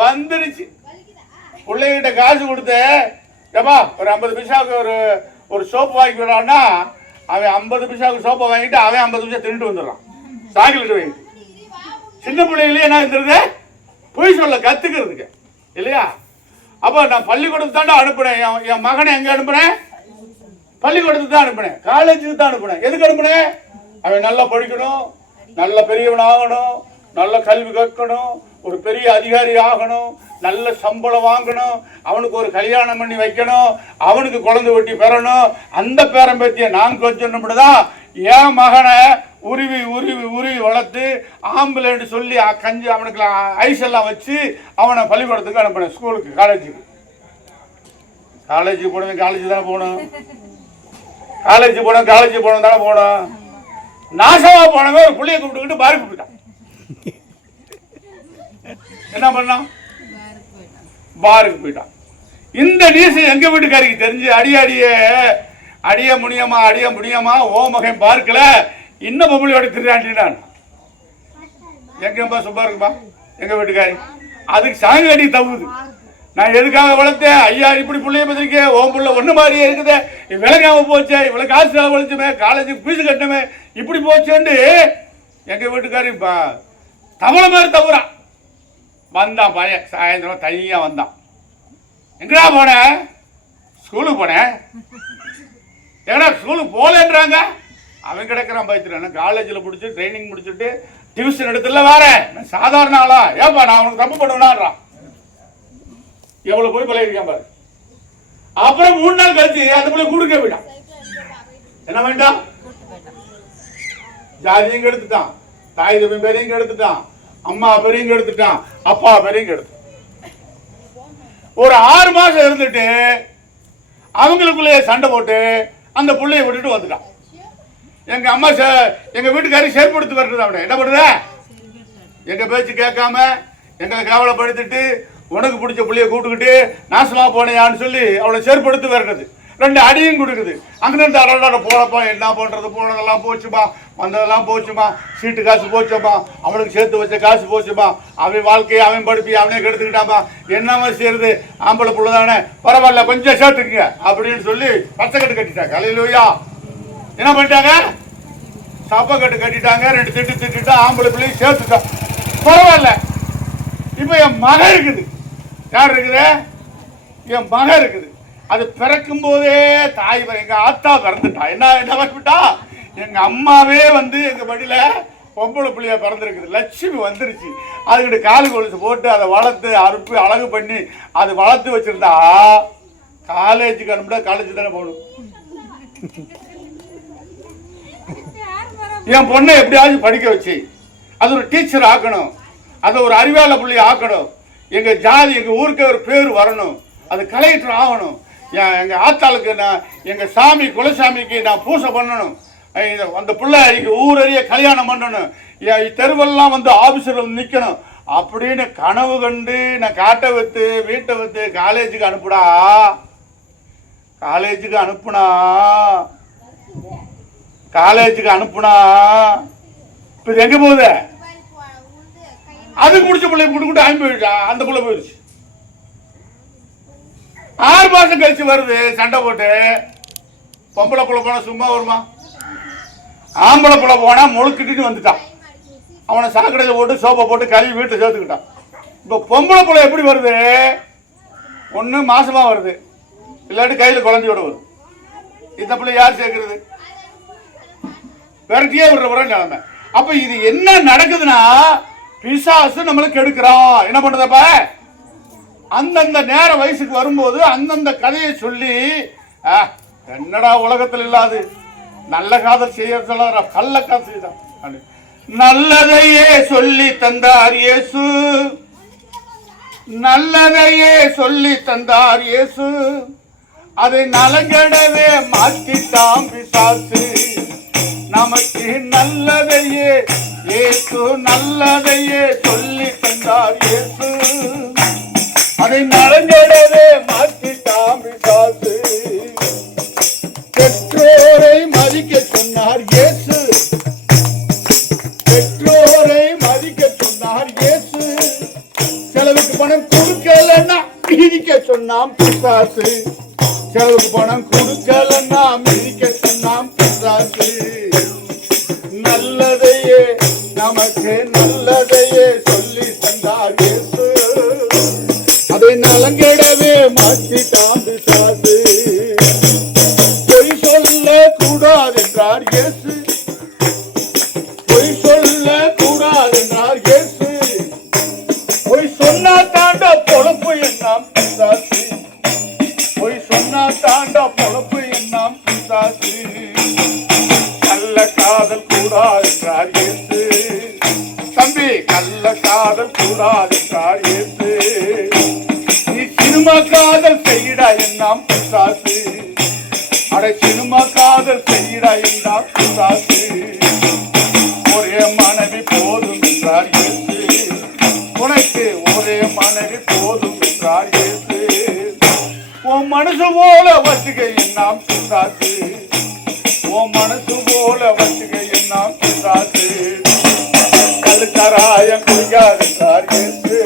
வந்துடுச்சு. பிள்ளைகிட்ட காசு கொடுத்து ஏப்பா ஒரு 50 பைசாவுக்கு ஒரு சோப்பு வாங்கி விடுறான்னா அவன் 50 பைசாவுக்கு சோப்பை வாங்கிட்டு அவன் 50 பைசா தின்னுட்டு வந்துடுறான், சாக்கிலிட்டு வாங்கிட்டு. சின்ன பிள்ளைகளே என்ன இருந்துருது? பொய் சொல்ல கத்துக்கிறதுக்கு இல்லையா? அப்போ நான் பள்ளிக்கூடத்துக்கு தாண்டா அனுப்புனேன். என் மகனை எங்க அனுப்புனேன்? பள்ளிக்கூடத்துக்கு தான் அனுப்புனேன், காலேஜுக்கு தான் அனுப்புனேன். எதுக்கு அனுப்புனேன்? அவன் நல்லா படிக்கணும், நல்ல பெரியவன் ஆகணும், நல்ல கல்வி கற்கணும், ஒரு பெரிய அதிகாரி ஆகணும், நல்ல சம்பளம் வாங்கணும், அவனுக்கு ஒரு கல்யாணம் பண்ணி வைக்கணும், அவனுக்கு குழந்தை வெட்டி பெறணும். அந்த பேரம் பேத்தியை நான் கொஞ்சம் என் மகனை உருவி உருவி உருவி வளர்த்து ஆம்புலன்ஸ் சொல்லி கஞ்சி அவனுக்கு ஐஸ் எல்லாம் வச்சு அவனை பள்ளிக்கூடத்துக்கு அனுப்பினேன். ஸ்கூலுக்கு, காலேஜுக்கு போனவன் காலேஜ் தானே போகணும், காலேஜ் போனவன் தானே போகணும். நாசமா போனவன் ஒரு பிள்ளைய கூப்பிட்டுக்கிட்டு பாருக்கு போயிட்டான். என்ன பண்ணான்? பாருக்கு போயிட்டான். இந்த நியூஸ் எங்க வீட்டுக்காரிக்கு தெரிஞ்சு அடிய முடியாமா ஓ மகன் பார்க்கல இன்னும் பொம்பளையோட திருடாண்டினான். எங்கப்பா சும்மா இருக்குப்பா எங்க வீட்டுக்காரி. அதுக்கு சாங்க அடி தவுது. நான் எதுக்காக வளர்த்தேன்? ஐயா இப்படி பிள்ளைய பத்திரிக்கேன், ஓம் பிள்ளை ஒண்ணு மாதிரியே இருக்குது, விளங்காம போச்சே, இவ்வளவு காசு செலவழிச்சுமே, காலேஜுக்கு ஃபீஸ் கட்டணுமே, இப்படி போச்சேன்னு எங்க வீட்டுக்காரி தவளை மாதிரி தவறான். வந்தான் பையன், சாயந்தரம் தனியா வந்தான். எங்கடா போன? ஸ்கூலுக்கு போனேன். ஏன்னா ஸ்கூலுக்கு போகலன்றாங்க. அவன் கிடக்கிறான் பயத்துறான். காலேஜில் முடிச்சு ட்ரைனிங் முடிச்சுட்டு டியூஷன் எடுத்துல வரேன். சாதாரண ஆளா? ஏப்பா நான் அவனுக்கு தப்பு பண்ணுவேனான்றான். எவ்வளவு போய் பழகிருக்கேன் பாரு. அப்புறம் 3 நாள் கழிச்சு அந்த பிள்ளை கூடுக்க போயிட்டான். என்ன வேண்டாம்? ஜாதியும் கெடுத்துட்டான், தாய் தம்பி பேரையும் கெடுத்துட்டான், அம்மா பேரையும் கெடுத்துட்டான், அப்பா பேரையும் கெடுத்து. ஒரு 6 மாசம் இருந்துட்டு அவங்களுக்குள்ளேயே சண்டை போட்டு அந்த பிள்ளைய விட்டுட்டு வந்துட்டான். எங்க அம்மா எங்க வீட்டுக்காரி செயற்படுத்தி வருது. அவனை என்ன பண்ணுத? எங்க பேச்சு கேட்காம எங்களை கேவலப்படுத்திட்டு உனக்கு பிடிச்ச பிள்ளைய கூப்பிட்டுக்கிட்டு நாசமா போனையான்னு சொல்லி அவளை செயற்படுத்தி வருது. 2 அடியும் கொடுக்குது. அங்கிருந்து அடோட போனப்பா என்ன பண்றது, போனதெல்லாம் போச்சுமா, வந்ததெல்லாம் போச்சுமா, சீட்டு காசு போச்சோமா, அவனுக்கு சேர்த்து வச்ச காசு போச்சுமா, அவன் வாழ்க்கையை அவன் படிப்பி அவனே கெடுத்துக்கிட்டாமா, என்னமா செய்யறது, ஆம்பளை புள்ள தானே, பரவாயில்ல கொஞ்சம் சேர்த்துக்குங்க அப்படின்னு சொல்லி பச்சைக்கட்டு கட்டிட்டாங்க. அல்லேலூயா. என்ன பண்ணிட்டாங்க? சப்பக்கட்டு கட்டிட்டாங்க. 2 திட்டு திட்டா ஆம்பளை பிள்ளையும் சேர்த்துட்டான். பரவாயில்ல. இப்ப என் மகன் இருக்குது. யார் இருக்குது? என் மகன் இருக்குது. அது பிறக்கும் போதே தாய் எங்க ஆத்தா பிறந்துட்டா. என்ன பண்ணிட்டா? எங்க அம்மாவே எங்க படியில பொம்பளை பிள்ளைய பிறந்திருக்குது. லட்சுமி வந்துருச்சு. அதுக்கிட்ட காலு கொலுசு போட்டு அதை வளர்த்து அறுப்பு அழகு பண்ணி அது வளர்த்து வச்சிருந்தா காலேஜுக்கு அனுப்பிட்டா காலேஜ் தானே போகணும். என் பொண்ணை எப்படியாவது படிக்க வச்சு அது ஒரு டீச்சர் ஆக்கணும், அதை ஒரு அறிவாள பிள்ளைய ஆக்கணும், எங்க ஜாதி எங்க ஊருக்கு ஒரு பேர் வரணும், அது கலெக்டர் ஆகணும், எங்க ஆத்தாளுக்கு நான் எங்க சாமி குலசாமிக்கு நான் பூசை பண்ணணும், அந்த பிள்ளை ஊரறிய கல்யாணம் பண்ணணும், தெருவெல்லாம் ஆபீஸில் நிற்கணும் அப்படின்னு கனவு கண்டு நான் காட்டை வைத்து வீட்டை வைத்து காலேஜுக்கு அனுப்புனா இப்ப எங்க போகுது? அதுக்கு முடிச்ச பிள்ளை புட்டுக்கிட்டு அனுப்பி போயிட்டா. அந்த பிள்ளை போயிடுச்சு. 6 மாசம் கழிச்சு வருது சண்டை போட்டு. பொம்பளை புள்ள போனா சும்மா வருமா? ஆம்பளை புள்ள போனா முழுக்கிட்டு வந்துட்டான். அவனை சாக்கடையில் போட்டு சோப்பை போட்டு கழுவி வீட்டை சேர்த்துக்கிட்டான். இப்ப பொம்பளை புள்ள எப்படி வருது? ஒண்ணு மாசமா வருது, இல்லாட்டி கையில குழந்தையோட வருது. இந்த பிள்ளை யார் சேர்க்கிறது? விரட்டியே விடுற நிலைமை. அப்ப இது என்ன நடக்குதுன்னா பிசாசு நம்மளுக்கு எடுக்கிறான். என்ன பண்றதப்ப? அந்தந்த நேர வயசுக்கு வரும்போது அந்தந்த கதையை சொல்லி என்னடா உலகத்தில் இல்லாது நல்ல காதல் செய்ய சொல்ல கள்ள காதல் செய்தான். நல்லதையே சொல்லி தந்தார் இயேசு, நல்லதையே சொல்லி தந்தார் இயேசு, அதை நலங்கடவே மாற்றிட்டான் பிசாசு. நமக்கு நல்லதையே இயேசு, நல்லதையே சொல்லி தந்தார் இயேசு, அதை நலங்கடவே மாற்றிட்டான் பிசாசு. பெற்றோரை மதிக்க சொன்னார் இயேசு, பெற்றோரை மதிக்க சொன்னார் இயேசு, செலவுக்கு பணம் கொடுக்கலன்னா மிதிக்க சொன்னான் பிசாசு, செலவுக்கு பணம் கொடுக்கலன்னா மிதிக்க சொன்னான் பிசாசு. நல்லதையே நமக்கு நல்லதையே சொல்லி தந்தார் இயேசு. அதை நலங்கெடவே மாற்றிட்டான் பிசாசு. பொய் சொல்ல கூடாது என்றார் இயேசு. பொய் சொல்ல கூடாது என்றார் இயேசு. பொய் சொன்னா தாண்டா பொழப்பு என்னாம் பிசாசு. பொய் சொன்னா தாண்டா பொழப்பு என்னாம் பிசாசு. கள்ள காதல் கூடாது என்றார் இயேசு. தம்பி, கள்ள காதல் கூடாது என்றார் இயேசு. நீ சினிமா காதல் செய்யடா என்னாம் பிசாசு. அட சினிமா காதல் செய்யடா என்னாம் பிசாசு. ஒரே மனைவி போதும் என்றார் இயேசு. உனக்கு ஒரே மனைவி போதும் என்றார் இயேசு. உன் மனசு போல வச்சுக்க என்னாம் பிசாசு. உன் மனசு போல வச்சுக்க என்னாம் பிசாசு. கழுக்கராயம் குடிக்காது என்றார் இயேசு.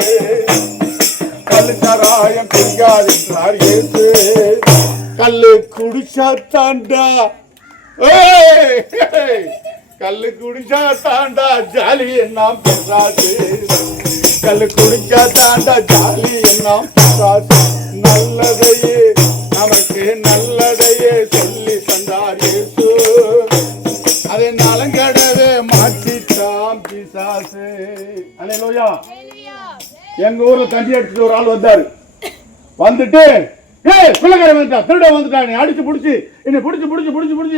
கழுக்கராயம் குடிக்காது என்றார் இயேசு. கல்லு குடிச்சா தாண்டா, கல்லு குடிச்சா தாண்டா ஜாலி என்னாம் பிசாசு. கல்லு குடிச்சா தாண்டா ஜாலி என்னாம் பிசாசு. நல்லதையே நமக்கு நல்லதையே சொல்லி தந்தார் இயேசு. அதை நலங்கடவே மாற்றிட்டான் பிசாசு. அல்லேலூயா. எங்க ஊர்ல தண்ணி எடுத்துட்டு ஒரு ஆள் வந்தாரு. வந்துட்டு, பிள்ளைக்காரன் வந்துட்டான், திருட வந்துட்டான், நீ அடிச்சு பிடிச்சி என்னை பிடிச்சி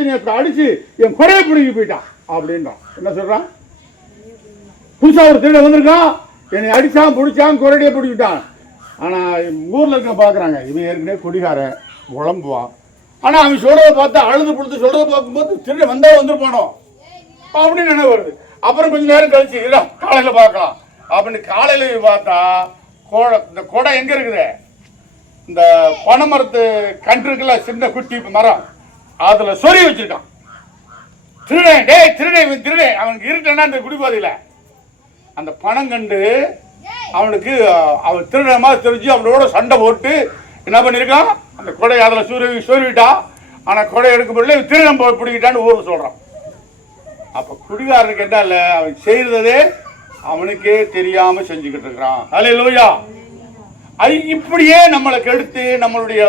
நீ அடிச்சு என் குறைய பிடிங்கி போயிட்டான் அப்படின்றான். என்ன சொல்றான்? புதுசா ஒரு திருட வந்திருக்கான், என்னை அடிச்சான் பிடிச்சான் குறைய பிடிக்கிட்டான். ஆனா ஊர்ல இருக்க பாக்குறாங்க, இவன் ஏற்கனவே குடிகாரன், உழம்புவான். ஆனா அவன் சொல்றதை பார்த்தா அழுது பிடிச்சி சொல்றதை பார்க்கும்போது திருட வந்தா வந்துருப்பானோ அப்படின்னு நினைவு வருது. அப்புறம் கொஞ்ச நேரம் கழிச்சு காலையில பார்க்கலாம் அப்படின்னு காலையில பார்த்தா இந்த கொடை எங்க இருக்குது? இந்த பனைமரத்து கன்று இருக்குல்ல, சின்ன குட்டி மரம், அதுல சொறி வச்சிருக்கான். திருடன், டேய் திருடன், திருடன். அவனுக்கு இருட்டேன்னா அந்த குடிபாதையில அந்த பணம் கண்டு அவனுக்கு அவன் திருட மாதிரி தெரிஞ்சு அவனோட சண்டை போட்டு என்ன பண்ணிருக்கான், அந்த கொடை அதுல சொருவிட்டான். ஆனா கொடை எடுக்க முடியல, திருடன் பிடிக்கிட்டான்னு ஊருக்கு சொல்றான். அப்ப குடிகாரனுக்கு என்ன இல்ல, அவன் செய்யறதே அவனுக்கே தெரியாம செஞ்சுக்கிட்டு இருக்கிறான். அல்லேலூயா. இப்படியே நம்மளை கெடுத்து, நம்மளுடைய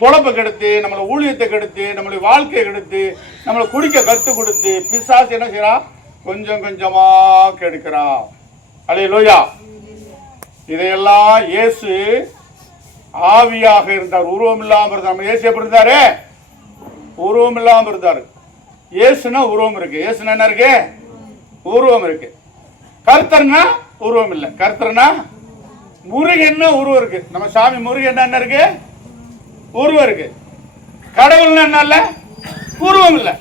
பொழப்பை கெடுத்து, நம்மளை ஊழியத்தை கெடுத்து, நம்மளுடைய வாழ்க்கையை கெடுத்து, நம்மளை குடிக்க கத்து கொடுத்து பிசாசு என்ன செய்யறான்? கொஞ்சம் கொஞ்சமா கெடுக்கிறான். அல்லேலூயா. இதையெல்லாம் இயேசு ஆவியாக இருந்தார், உருவம் இல்லாம இருந்தார். நம்ம இயேசு எப்படி இருந்தாரு? உருவம் இல்லாம இருந்தாரு. இயேசுனா உருவம் இருக்கு. இயேசுனா என்ன இருக்கு? உருவம் இருக்கு. கர்த்தர்னா உருவம் இல்லை. கர்த்தர்னா முருகன்னா உருவம் இருக்கு. நம்ம சாமி முருகன்னா என்ன இருக்கு? உருவம் இருக்கு. கடவுள்னா என்ன இல்ல? உருவம் இல்லை.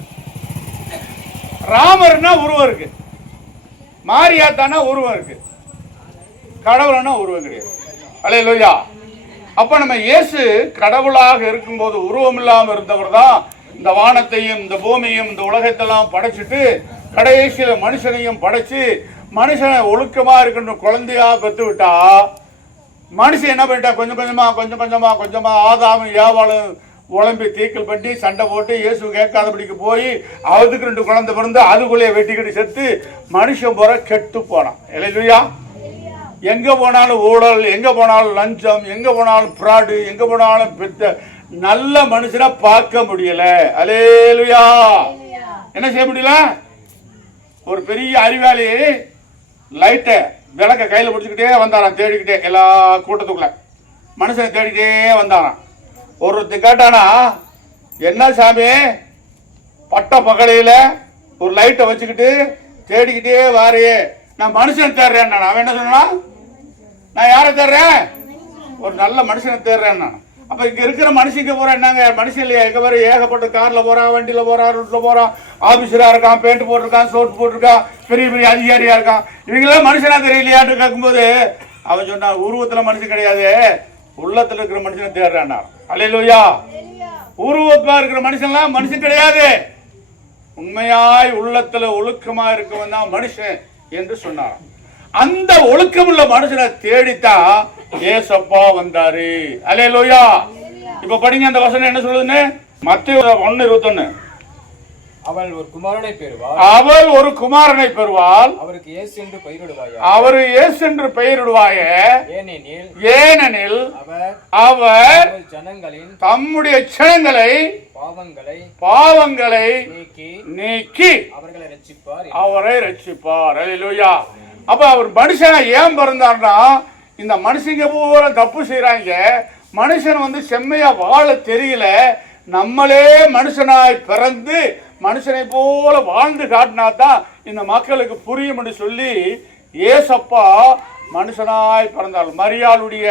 ராமர்னா உருவம் இருக்கு. மாரியாத்தானா உருவம் இருக்கு. கடவுள்னா உருவம் கிடையாது. அல்லேலூயா. அப்ப நம்ம இயேசு கடவுளாக இருக்கும்போது உருவம் இல்லாம இருந்தவர் தான் இந்த வானத்தையும் இந்த பூமியையும் இந்த உலகத்தெல்லாம் படைச்சிட்டு கடைசியில மனுஷனையும் படைச்சு மனுஷனை ஒழுக்கமா இருக்கின்ற குழந்தையா பெற்று விட்டா, மனுஷன் என்ன பண்ணிட்டா கொஞ்சம் கொஞ்சமா ஆதாமும் ஏவாளும் உழம்பி தீக்கல் பண்ணி சண்டை போட்டு இயேசு கேட்காதபடிக்கு போய் அதுக்கு 2 குழந்தை பிறந்து அதுக்குள்ளேயே வெட்டிக்கிட்டு செத்து மனுஷன் போற கெட்டு போனான். அல்லேலூயா. எங்க போனாலும் ஊழல், எங்க போனாலும் லஞ்சம், எங்க போனாலும் ஃப்ராடு, எங்க போனாலும் பெத்த நல்ல மனுஷனை பார்க்க முடியல. அல்லேலூயா. என்ன செய்ய முடியல? ஒரு பெரிய அறிவாளி லைட்டை விளக்க கையில பிடிச்சிக்கிட்டே வந்தாராம், தேடிக்கிட்டே எல்லா கூட்டத்துக்குள்ள மனுஷனை தேடிக்கிட்டே வந்தாராம். ஒருத்தர் கேட்டானா, என்ன சாமி பட்ட பகலையில ஒரு லைட்டை வச்சுக்கிட்டு தேடிக்கிட்டே வாரியே, நான் மனுஷன் தேடுறேன். அவன் என்ன சொன்னா, நான் யாரை தேடுறேன்? ஒரு நல்ல மனுஷனை தேடுறேன். நான் அப்ப இங்க இருக்கிற மனுஷங்க போற என்னங்க மனுஷன் இல்லையா? எங்க வர ஏகப்பட்ட கார்ல போறான், வண்டியில போறான், ரோட்ல போறான், ஆபீஸரா இருக்கான், பேண்ட் போட்டிருக்கான், சோட் போட்டிருக்கான், பெரிய பெரிய அதிகாரியா இருக்கான். இவங்களாம் மனுஷனா தெரியலையான்னு கேட்கும்போது அவன் சொன்னான், உருவத்துல மனுஷன் கிடையாது, உள்ளத்துல இருக்கிற மனுஷனை தேடுறான். அல்லேலூயா. உருவத்துல இருக்கிற மனுஷன்லாம் மனுஷன் கிடையாது, உண்மையாய் உள்ளத்துல ஒழுக்கமா இருக்கவன் தான் மனுஷன் என்று சொன்னார். அந்த ஒழுக்கமுள்ள மனுஷனை தேடித்தான் ஏசப்பா வந்தாரு. அல்லேலூயா. இப்ப படிங்க அந்த வசனம் என்ன சொல்லுதுன்னு, மத்தேயு 1:21. அவள் ஒரு குமாரனை பெறுவாள். அவள் ஒரு குமாரனை பெறுவாள். அவருக்கு இயேசு என்று பெயரிடுவாயா. அவரு இயேசு என்று பெயரிடுவாய. ஏனெனில் அவர் ஜனங்களின் தம்முடைய ஜனங்களை பாவங்களை நீக்கி அவரை ரட்சிப்பார். அல்லேலூயா. அப்ப அவர் மனுஷனா ஏன் பிறந்தார்னா, இந்த மனுஷங்க பூரா தப்பு செய்யறாங்க. மனுஷன் வந்து செம்மையா வாழ தெரியல. நம்மளே மனுஷனாய் பிறந்து மனுஷனை போல வாழ்ந்து காட்டினா தான் இந்த மக்களுக்கு புரியும் என்று சொல்லி ஏசப்பா மனுஷனாய் பிறந்தார். மரியாளுடைய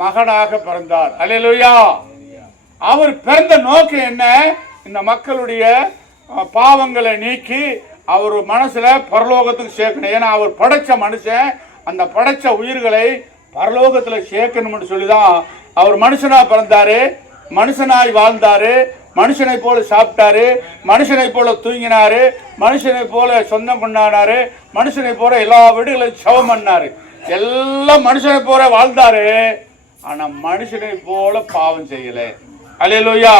மகனாக பிறந்தார். அல்லேலூயா. அவர் பிறந்த நோக்கம் என்ன? இந்த மக்களுடைய பாவங்களை நீக்கி அவர் மனசுல பரலோகத்துக்கு சேர்க்கணும். ஏன்னா அவர் படைச்ச மனுஷன், அந்த படைச்ச உயிர்களை பரலோகத்துல சேர்க்கணும்னு சொல்லிதான் அவர் மனுஷனா பிறந்தாரு, மனுஷனாய் வாழ்ந்தாரு, மனுஷனை போல சாப்பிட்டாரு, மனுஷனை போல தூங்கினாரு, மனுஷனை போல சொந்தம் கொண்டாடினாரு, மனுஷனை போல எல்லா வீடுகளையும் சவம் பண்ணாரு, எல்லாம் மனுஷனை போல வாழ்ந்தாரு. ஆனா மனுஷனை போல பாவம் செய்யல. அல்லேலூயா.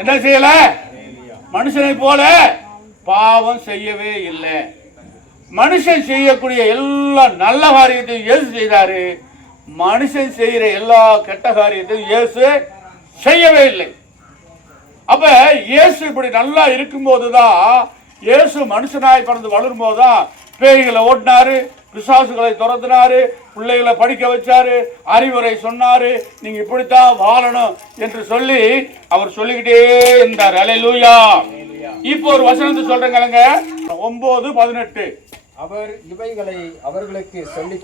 என்ன செய்யல? மனுஷனை போல பாவம் செய்யவே இல்லை. மனுஷன் செய்யக்கூடிய எல்லா நல்ல காரியத்தையும் இயேசு செய்தாரு. மனுஷன் செய்யற எல்லா கெட்ட காரியத்தையும் இயேசு செய்யவே இல்லை. அப்ப இயேசு இப்படி நல்லா இருக்கும் போதுதான், இயேசு மனுஷனாய் பிறந்து வளரும் போதுதான் பேய்களை ஓட்டினாரு, பிசாசுகளை துரத்தினாரு, பிள்ளைகளை படிக்க வச்சாரு, அறிவுரை சொன்னாரு, நீங்க இப்படித்தான் வாழணும் என்று சொல்லி அவர் சொல்லிக்கிட்டே இருந்தார். அல்லேலூயா. இப்போ ஒரு வசனத்தை சொல்றேங்க, 9:18. அவர் இவைகளை அவர்களுக்கு சொல்லிக்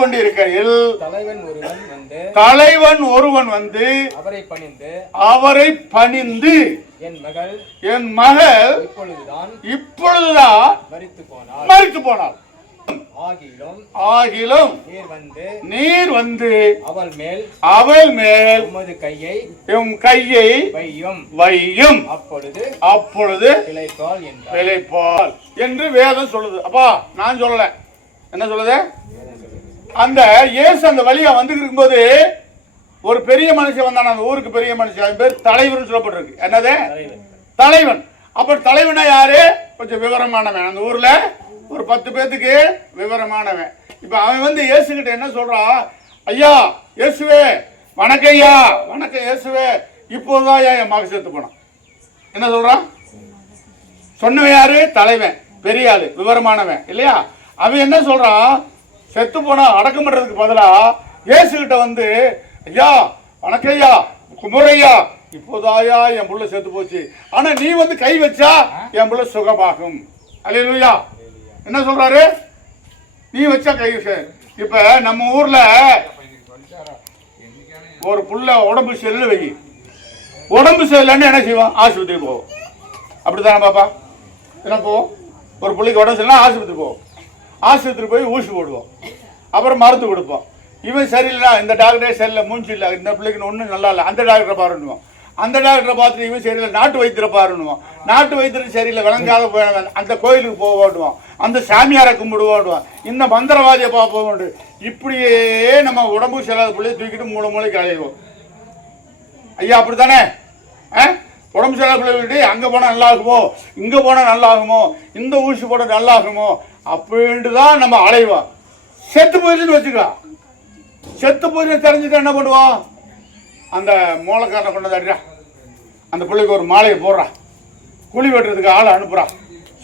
கொண்டிருக்கையில் தலைவன் ஒருவன் வந்து அவரை பணிந்து என் மகள் இப்பொழுதுதான் மரித்து போனாள். ஆகிலும் நீர் வந்து அவள் மேல் உம் கையை வையும், அப்பொழுது பிழைப்பாள் என்று வேதம் சொல்லுது. அப்பா நான் சொல்லல, என்ன சொல்லுது? அந்த இயேசு அந்த வழியா வந்துட்டு இருக்கும்போது ஒரு பெரிய மனுஷன் வந்தான். அந்த ஊருக்கு பெரிய மனுஷன், அவன் பேர் தலைவன் சொல்லப்பட்டிருக்கு. என்னது? தலைவன். அப்ப தலைவனா யாரு? கொஞ்சம் விவரமானவன். அந்த ஊர்ல ஒரு 10 பேத்துக்கு விவரமானவன். இப்ப அவன் வந்து இயேசு கிட்ட என்ன சொல்றான்? ஐயா இயேசுவே, வணக்கம் ஐயா. வணக்கம் இயேசுவே, இப்போதான் என் மகன் செத்து போனான். என்ன சொல்றான்? சொன்னவன் யாரு? தலைவன், பெரிய ஆளு, விவரமானவன் இல்லையா? அவன் என்ன சொல்றான்? செத்து போனா அடக்கம் பண்றதுக்கு பதிலா இயேசு கிட்ட வந்து, ஐயா வணக்கம் ஐயா, குமரையா, இப்போதாயா என் புள்ள செத்து போச்சு, ஆனா நீ வந்து கை வச்சா என் புள்ள சுகமாகும். அல்லேலூயா. என்ன சொல்றாரு? நீ வச்சா கை. இப்ப நம்ம ஊர்ல ஒரு புள்ள உடம்பு செல்லு வை, உடம்பு சரியில்லைன்னு என்ன செய்வான்? ஆஸ்பத்திரி போவோம். அப்படித்தானே பாப்பா? என்ன போவோம்? ஒரு பிள்ளைக்கு உடம்பு சரியில்லை ஆஸ்பத்திரி போவோம். ஆஸ்பத்திரி போய் ஊசி போடுவோம், அப்புறம் மருந்து கொடுப்போம். இவன் சரியில்லைனா இந்த டாக்டரே சரியில்லை, மூஞ்சி இல்லை, இந்த பிள்ளைக்கு ஒன்றும் நல்லா இல்லை, அந்த டாக்டரை பாருன்னுவோம். அந்த டாக்டரை பார்த்துட்டு இவன் சரியில்லை, நாட்டு வைத்தியரை பாருன்னுவோம். நாட்டு வைத்தியர் சரியில்லை, விளங்காத அந்த கோயிலுக்கு போவோடுவோம், அந்த சாமியாரை கும்பிடுவோடுவோம், இந்த மந்திரவாதியை பார்ப்போம். இப்படியே நம்ம உடம்பு செல்லாத பிள்ளையை தூக்கிட்டு மூளைக்கு அழைவோம். ஐயா அப்படித்தானே? உடம்பு சரியில்லாத பிள்ளைகிட்டே அங்கே போனால் நல்லா ஆகுமோ, இங்கே போனால் நல்லா ஆகுமோ, இந்த ஊசி போட நல்லா ஆகுமோ அப்படின்ட்டு தான் நம்ம அலைவோம். செத்து போயிடுச்சுன்னு வச்சுக்கலாம். செத்து போயிடுச்சு தெரிஞ்சுட்டு என்ன பண்ணுவோம்? அந்த மூளைக்காரனை கொண்டு தட்டுறா, அந்த பிள்ளைக்கு ஒரு மாலையை போடுறா, குழி வெட்டுறதுக்கு ஆளை அனுப்புறா,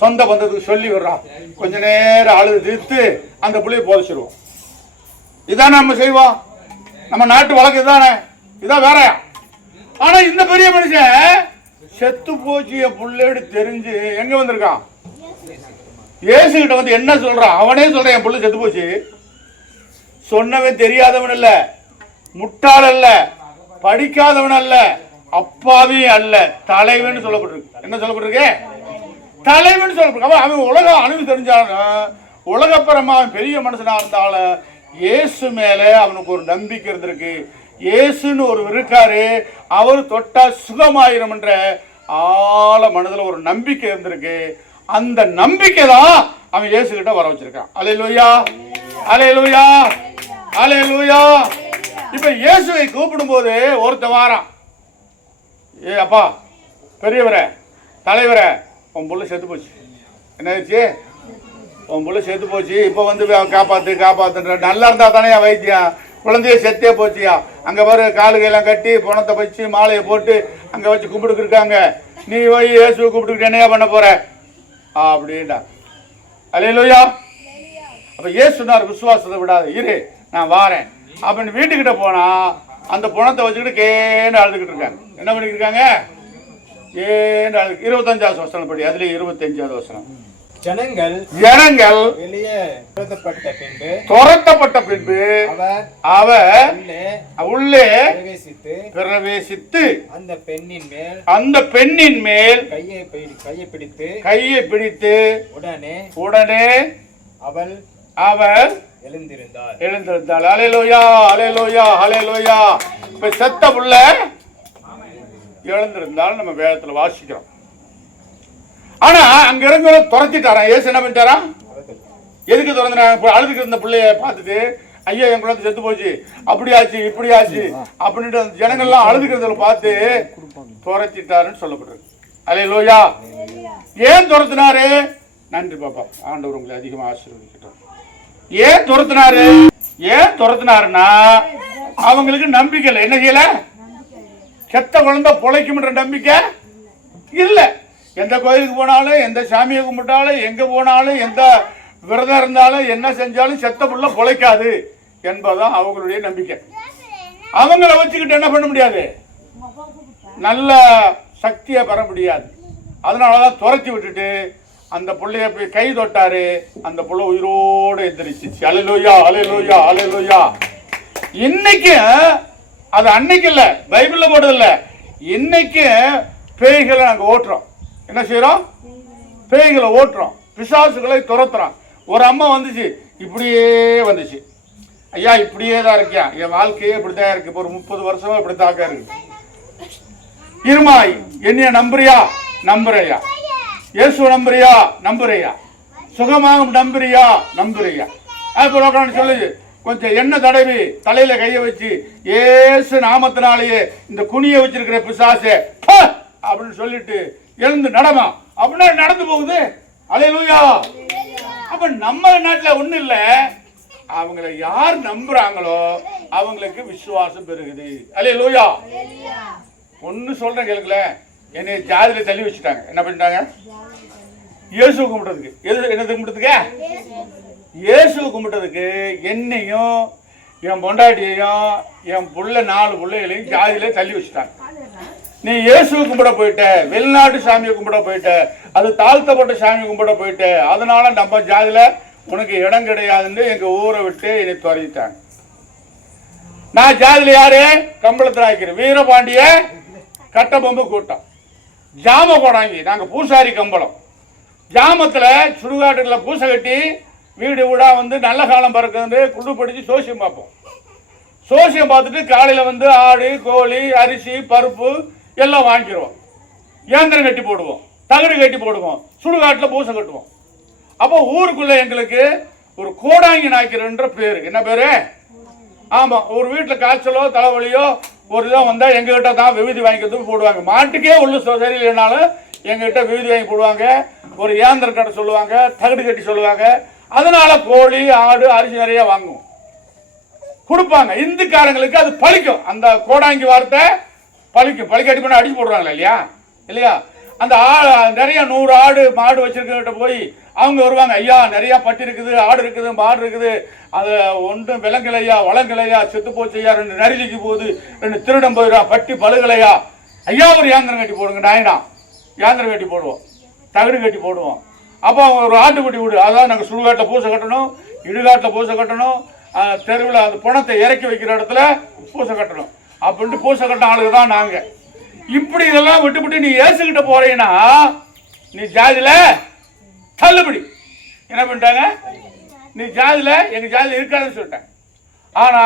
சொந்த பந்தத்துக்கு சொல்லி விடுறா, கொஞ்ச நேரம் அழுது தீர்த்து அந்த பிள்ளையை போதிச்சிருவோம். இதானே நம்ம செய்வோம். நம்ம நாட்டு வழக்கு தானே, இதான் வேறையா? ஆனா இந்த பெரிய மனுஷன் செத்து போச்சு என் புள்ளேடு தெரிஞ்சு எங்க வந்திருக்கான்? இயேசு கிட்ட வந்து என்ன சொல்றான்? அவனே சொல்றான், என் புள்ள செத்து போச்சு. சொன்னவன் தெரியாதவன் அல்ல, முட்டாள் அல்ல, படிக்காதவன் அல்ல, அப்பாவி அல்ல, தலைவன் சொல்லப்பட்டிருக்கு. என்ன சொல்லப்பட்டிருக்கு? தலைவன் சொல்லப்பட்டிருக்கு. அவன் உலகம் அணுகு தெரிஞ்சாலும், உலகப்பரமா அவன் பெரிய மனுஷனா இருந்தாலும் இயேசு மேல அவனுக்கு ஒரு நம்பிக்கை இருந்திருக்கு. இயேசுன்னு ஒரு இருக்காரு, அவர் தொட்டா சுகமாயிரும் என்ற ஆழ மனதில் ஒரு நம்பிக்கை இருந்திருக்கு. அந்த நம்பிக்கை தான் அவன் இயேசு கிட்ட வர வச்சிருக்கான். அல்லேலூயா, அல்லேலூயா, அல்லேலூயா. இப்ப இயேசுவை கூப்பிடும் போது ஒருத்த வாரான். ஏ அப்பா பெரியவரே தலைவரே உன் புள்ள செத்து போச்சு. என்ன ஆயிடுச்சு? உன் புள்ள செத்து போச்சு. இப்போ வந்து காப்பாத்துன்ற நல்லா இருந்தா தானே வைத்தியம். குழந்தைய செத்தே போச்சியா. அங்கே வர காலுகையெல்லாம் கட்டி பணத்தை வச்சு மாலையை போட்டு அங்கே வச்சு கும்பிட்டுருக்காங்க. நீ போய் இயேசுவை கூப்பிட்டுக்கிட்டு என்னையா பண்ண போற அப்படின்டா. அல்லேலூயா. அப்போ இயேசுனார் விசுவாசத்தை விடாது, இரு நான் வாரேன் அப்படின்னு வீட்டுக்கிட்ட போனா அந்த பணத்தை வச்சுக்கிட்டு கேன்னு அழுதுகிட்டு இருக்காங்க. என்ன பண்ணிக்கிட்டு இருக்காங்க? ஏன்னு அழுது. 25வது வசனம் படி, அதுலேயே 25வது வசனம். ஜனங்கள் வெளியே துரத்தப்பட்ட பின்பு அவர் உள்ளே பிரவேசித்து அந்த பெண்ணின் மேல் கையை பிடித்து உடனே அவள் எழுந்திருந்தாள். அல்லேலூயா, அல்லேலூயா, அல்லேலூயா. இப்ப செத்த புள்ள எழுந்திருந்தால் நம்ம வேதத்துல வாசிக்கிறோம். ஆனா அங்க இருந்து துரத்திட்டாராம். ஏசு என்ன பண்ணிட்டாரா? எதுக்கு திறந்தாங்க? அழுதுக்கு இருந்த பிள்ளைய பார்த்துட்டு ஐயா என் குழந்தை செத்து போச்சு, அப்படி ஆச்சு இப்படி ஆச்சு அப்படின்ட்டு அந்த ஜனங்கள்லாம் அழுதுக்கிறத பார்த்து துரத்திட்டாருன்னு சொல்லப்படுறது. அல்லேலூயா. ஏன் துரத்தினாரு? நன்றி பாப்பா, ஆண்டவர் உங்களை அதிகமாக ஆசீர்வதிக்கட்டும். ஏன் துரத்தினாருன்னா அவங்களுக்கு நம்பிக்கை இல்லை. என்ன செய்யல? செத்த குழந்தை பொழைக்கும்ன்ற நம்பிக்கை இல்ல. எந்த கோயிலுக்கு போனாலும், எந்த சாமியை கும்பிட்டாலும், எங்க போனாலும், எந்த விரதம் இருந்தாலும், என்ன செஞ்சாலும் செத்த புள்ள பொழைக்காது என்பதுதான் அவங்களுடைய நம்பிக்கை. அவங்கள வச்சுக்கிட்டு என்ன பண்ண முடியாது? நல்ல சக்தியை பெற முடியாது. அதனாலதான் துரத்தி விட்டுட்டு அந்த புள்ளைய போய் கை தொட்டாரு. அந்த புள்ள உயிரோடு எந்திரிச்சிச்சு. அல்லேலூயா, அல்லேலூயா, அல்லேலூயா. இன்னைக்கு அது அன்னைக்கு இல்ல, பைபிள்ல போடுறது இல்ல, இன்னைக்கு பேய்களை நாங்க ஓட்டுறோம். என்ன செய்யறோம்? பேய்களை ஓட்டுறோம், பிசாசுகளை துரத்துறோம். ஒரு அம்மா வந்துச்சு, இப்படியே வந்துச்சு. ஐயா இப்படியே தான் இருக்கியா, என் வாழ்க்கையே இப்படித்தான் இருக்கு, இப்போ ஒரு 30 வருஷமா இப்படித்தாக்கா இருக்கு. இருமா, என்னைய நம்புறியா? நம்புறையா. இயேசு நம்புறியா? நம்புறியா. சுகமாக நம்புறியா? நம்புறியா. அப்போ சொல்லுது, கொஞ்சம் எண்ணெய் தடவி தலையில கைய வச்சு இயேசு நாமத்தினாலேயே இந்த குனிய வச்சிருக்கிற பிசாசே அப்படின்னு சொல்லிட்டு எழுந்து நடமா அப்படின்னா நடந்து போகுது. அல்லேலூயா. அப்ப நம்ம நாட்டுல ஒண்ணு இல்ல, அவங்களை யார் நம்புறாங்களோ அவங்களுக்கு விசுவாசம் பெருகுது. அல்லேலூயா. ஒன்னு சொல்றேன் கேளுங்கள, என்னை ஜாதியில தள்ளி வச்சுட்டாங்க. என்ன பண்ணிட்டாங்க? இயேசு கும்பிட்டதுக்கு. என்னது கும்பிட்டதுக்கு? இயேசு கும்பிட்டதுக்கு என்னையும் என் பொண்டாட்டியையும் என் புள்ள 4 பிள்ளைகளையும் ஜாதியில தள்ளி வச்சுட்டாங்க. நீ இயேசு கும்பிட போயிட்ட, வெளிநாட்டு சாமியை கும்பிட போயிட்ட, அது தாழ்த்தப்பட்ட சாமி கும்பிட போயிட்ட, அதனால நம்ம ஜாதியில உனக்கு இடம் கிடையாதுன்னு எங்க ஊரை விட்டு என்னை துரத்திட்டாங்க. நான் ஜாதியில யாரு? கம்பளத்திராய்க்கிற வீரபாண்டிய கட்டபொம்பு கூட்டம், ஜாம கோடாங்கி. நாங்க பூசாரி கம்பளம். ஜாமத்துல சுடுகாட்டுல பூசை கட்டி வீடு வீடா வந்து நல்ல காலம் பிறக்குது குழு படிச்சு சோசியம் பார்ப்போம். சோசியம் பார்த்துட்டு காலையில வந்து ஆடு கோழி அரிசி பருப்பு எல்லாம் வாங்கிடுவோம். இயந்திரம் கட்டி போடுவோம், தகடு கட்டி போடுவோம், சுடுகாட்டுல பூசை கட்டுவோம். அப்போ ஊருக்குள்ள எங்களுக்கு ஒரு கோடாங்கி நாய்க்கிறன்ற பேரு. என்ன பேரு? ஆமா, ஒரு வீட்டுல காய்ச்சலோ தலைவலியோ ஒரு இதான் வந்தா எங்ககிட்ட தான் விபூதி வாங்கிக்கிறதுக்கு போடுவாங்க. மாட்டுக்கே உள்ள சரியில்லைனாலும் எங்ககிட்ட விபூதி வாங்கி போடுவாங்க. ஒரு இயந்திரம் கட்ட சொல்லுவாங்க, தகடு கட்டி சொல்லுவாங்க. அதனால கோழி ஆடு அரிசி நிறைய வாங்குவோம், கொடுப்பாங்க. இந்துக்காரங்களுக்கு அது பழிக்கும். அந்த கோடாங்கி வார்த்தை பழிக்கும். பழிக்கட்டி பண்ண அடிச்சு போடுறாங்களா இல்லையா? இல்லையா? அந்த நிறைய 100 ஆடு மாடு வச்சிருக்கிட்ட போய் அவங்க வருவாங்க. ஐயா நிறைய பட்டி இருக்குது, ஆடு இருக்குது, மாடு இருக்குது, அது ஒன்றும் விலங்கலையா வளங்கலையா, செத்து போச்சு ஐயா, 2 நரிலிக்கு போகுது, 2 திருடம் போயிடா, பட்டி பழுகலையா, ஐயா ஒரு இயந்திரம் கட்டி போடுங்க. நாயினா இயந்திரம் கட்டி போடுவோம், தகடு கட்டி போடுவோம். அப்போ அவங்க ஒரு ஆட்டுக்குட்டி விடு, அதான் நாங்கள் சுடுகாட்டில் பூசை கட்டணும், இடுகாட்டில் பூசை கட்டணும், தெருவில் அந்த பணத்தை இறக்கி வைக்கிற இடத்துல பூசை கட்டணும் அப்படின்ட்டு பூசை கட்ட ஆளுங்க தான் நாங்கள். இப்படி இதெல்லாம் விட்டு நீ ஏசுகிட்ட போறீங்கன்னா நீ ஜாதியில தள்ளுபடி. என்ன பண்ணிட்டாங்க? நீ ஜாதியில எங்க ஜாதியில இருக்காதுன்னு சொல்லிட்டேன். ஆனா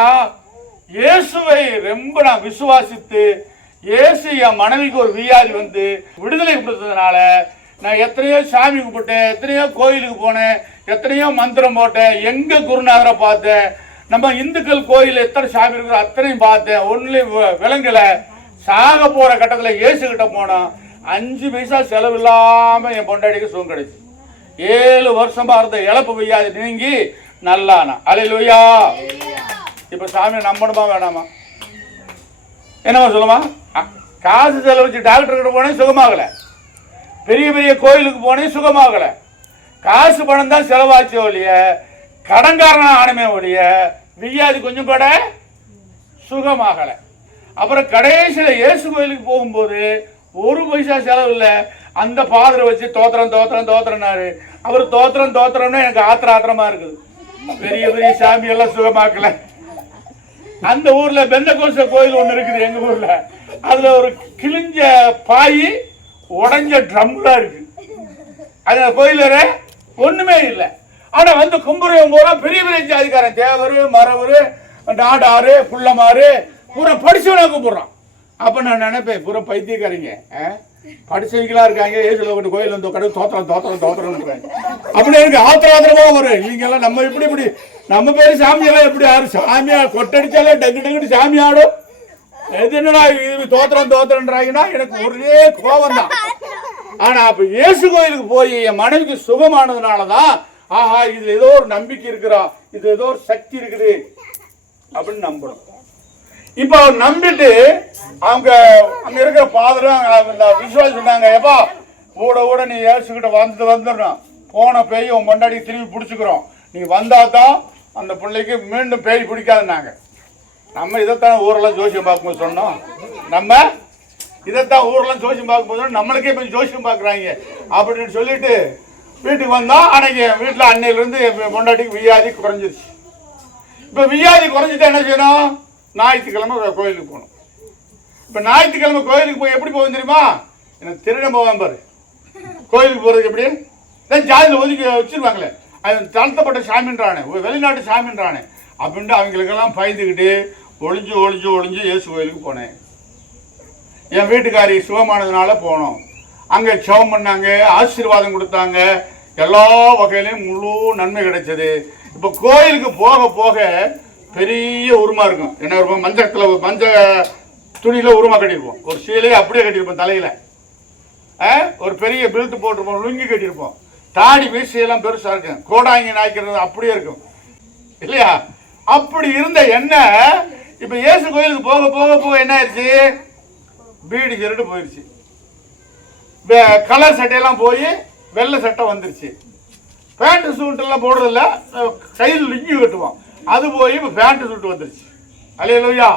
இயேசுவை ரொம்ப நான் விசுவாசித்து, இயேசு என் மனைவிக்கு ஒரு வியாதி வந்து விடுதலை கொடுத்ததுனால நான் எத்தனையோ சாமி கும்பிட்டேன், எத்தனையோ கோயிலுக்கு போனேன், எத்தனையோ மந்திரம் போட்டேன், எங்க குருநாதரை பார்த்தேன், நம்ம இந்துக்கள் கோயில் எத்தனை சாமி இருக்கிறோம் அத்தனையும் பார்த்தேன், ஒன்றுலையும் விளங்கலை. சாக போற கட்டத்துல இயேசு கிட்ட போனா 5 பைசா செலவு இல்லாம என் பொண்டாடிக்கு சுகம் கிடைச்சு. 7 வருஷமா இருந்த இழப்பு வியாதி நீங்கி நல்லானா. அல்லேலூயா. இப்ப சாமியை நம்பணுமா வேணாமா? என்னமா சொல்லுமா? காசு செலவழிச்சு டாக்டர் கிட்ட போனே சுகமாகல, பெரிய பெரிய கோயிலுக்கு போனே சுகமாகல. காசு பணம் தான் செலவாச்சு ஒழிய கடன்காரன ஆனமே ஒழிய வியாதி கொஞ்சம் கூட சுகமாகல. அப்புறம் கடைசியில இயேசு கோயிலுக்கு போகும்போது 1 பைசா செலவு இல்லை. அந்த பாதரை வச்சு தோத்திரம் தோத்திரம் தோத்திரனாரு. அவர் தோத்திரம் தோத்திரம்னா எனக்கு ஆத்திரமா இருக்குது. பெரிய பெரிய சாமி எல்லாம் சுகமாக்கல. அந்த ஊர்ல பெந்தகோஸ்த கோயில் ஒண்ணு இருக்குது எங்க ஊர்ல. அதுல ஒரு கிழிஞ்ச பாய் உடஞ்ச ட்ரம்லாம் இருக்கு. அந்த கோயில ஒண்ணுமே இல்லை. ஆனா வந்து கும்புறவங்க பூரா பெரிய பெரிய ஜாதிக்காரன், தேவரு மரவரு நாடாரு புள்ளமாறு பூரா படிச்சவனா கும்பிடுறான். அப்ப நான் நினைப்பேன் பூரா பைத்தியக்காரங்க படிச்சவங்களா இருக்காங்க. ஏசுல கொண்டு கோயில் வந்து கடவுள் தோத்திரம் தோத்திரம் தோத்திரம் அப்படி எனக்கு ஆத்திரமா வரும். இவங்க எல்லாம் நம்ம இப்படி நம்ம பேரு சாமியெல்லாம் எப்படி ஆறு சாமியா கொட்டடிச்சாலே டக்கு டக்குன்னு சாமி ஆடும். எது என்னடா இது தோத்திரம் தோத்திரன்றாங்கன்னா எனக்கு ஒரே கோபம் தான். ஆனா அப்ப இயேசு கோயிலுக்கு போய் என் மனைவிக்கு சுகமானதுனாலதான் ஆஹா இதுல ஏதோ ஒரு நம்பிக்கை இருக்கிறா, இது ஏதோ ஒரு சக்தி இருக்குது அப்படின்னு நம்பணும். இப்ப அவர் நம்பிட்டு அவங்க அங்க இருக்கிற பாதரும் விசுவாசி சொன்னாங்க, எப்பா ஊட ஊட நீ இயேசுகிட்ட வந்துடணும், போன பேய் உன் முன்னாடி திரும்பி பிடிச்சுக்கிறோம், நீ வந்தாதான் அந்த பிள்ளைக்கு மீண்டும் பேய் பிடிக்காதுன்னாங்க. நம்ம இதைத்தான் ஊரெல்லாம் ஜோசியம் பார்க்கும்போது சொன்னோம். நம்ம இதைத்தான் ஊரெல்லாம் ஜோசியம் பார்க்கும்போது நம்மளுக்கே போய் ஜோசியம் பார்க்குறாங்க அப்படின்னு சொல்லிட்டு வீட்டுக்கு வந்தோம். அன்னைக்கு வீட்டில் அன்னையிலேருந்து பொண்டாட்டிக்கு வியாதி குறைஞ்சிருச்சு. இப்போ வியாதி குறைஞ்சிட்டா என்ன செய்யணும்? ஞாயிற்றுக்கிழமை கோயிலுக்கு போகணும். இப்போ ஞாயிற்றுக்கிழமை கோயிலுக்கு போய் எப்படி போகும் தெரியுமா? எனக்கு திருடம் போவான் பாரு. கோயிலுக்கு போகிறதுக்கு எப்படி தான் ஜாதியில் ஒதுக்கி வச்சிருவாங்களே, அது தளர்த்தப்பட்ட சாமின்றானே, வெளிநாட்டு சாமின்றானே அப்படின்ட்டு அவங்களுக்கெல்லாம் பயந்துக்கிட்டு ஒளிஞ்சு ஒளிஞ்சு ஒளிஞ்சு இயேசு கோயிலுக்கு போனேன். என் வீட்டுக்காரி சுகமானதுனால போனோம். அங்கே ஜெபம் பண்ணாங்க, ஆசீர்வாதம் கொடுத்தாங்க, எல்லா வகையிலையும் முழு நன்மை கிடைச்சது. இப்போ கோயிலுக்கு போக போக பெரிய உருமா இருக்கும். என்ன இருக்கும்? மஞ்ச துணியில் உருமா கட்டியிருப்போம், ஒரு சீலையை அப்படியே கட்டியிருப்போம், தலையில் ஒரு பெரிய பெல்ட் போட்டிருப்போம், லுங்கி கட்டியிருப்போம், தாடி மீசையெல்லாம் பெருசாக இருக்கும், கோடாங்கி நாய்க்கிறது அப்படியே இருக்கும் இல்லையா? அப்படி இருந்த என்ன இப்போ இயேசு கோயிலுக்கு போக போக போக என்ன ஆயிடுச்சு? பீடி சிரட்டு போயிடுச்சு. கலர் சட்டையெல்லாம் போய் வெள்ளை சட்டை வந்துருச்சு. பேண்ட் சூட்டெல்லாம் போடுறதில்ல, கையில் லுங்கி கட்டுவோம், அது போய் இப்போ பேண்ட் சூட்டு வந்துருச்சு. அல்லேலூயா.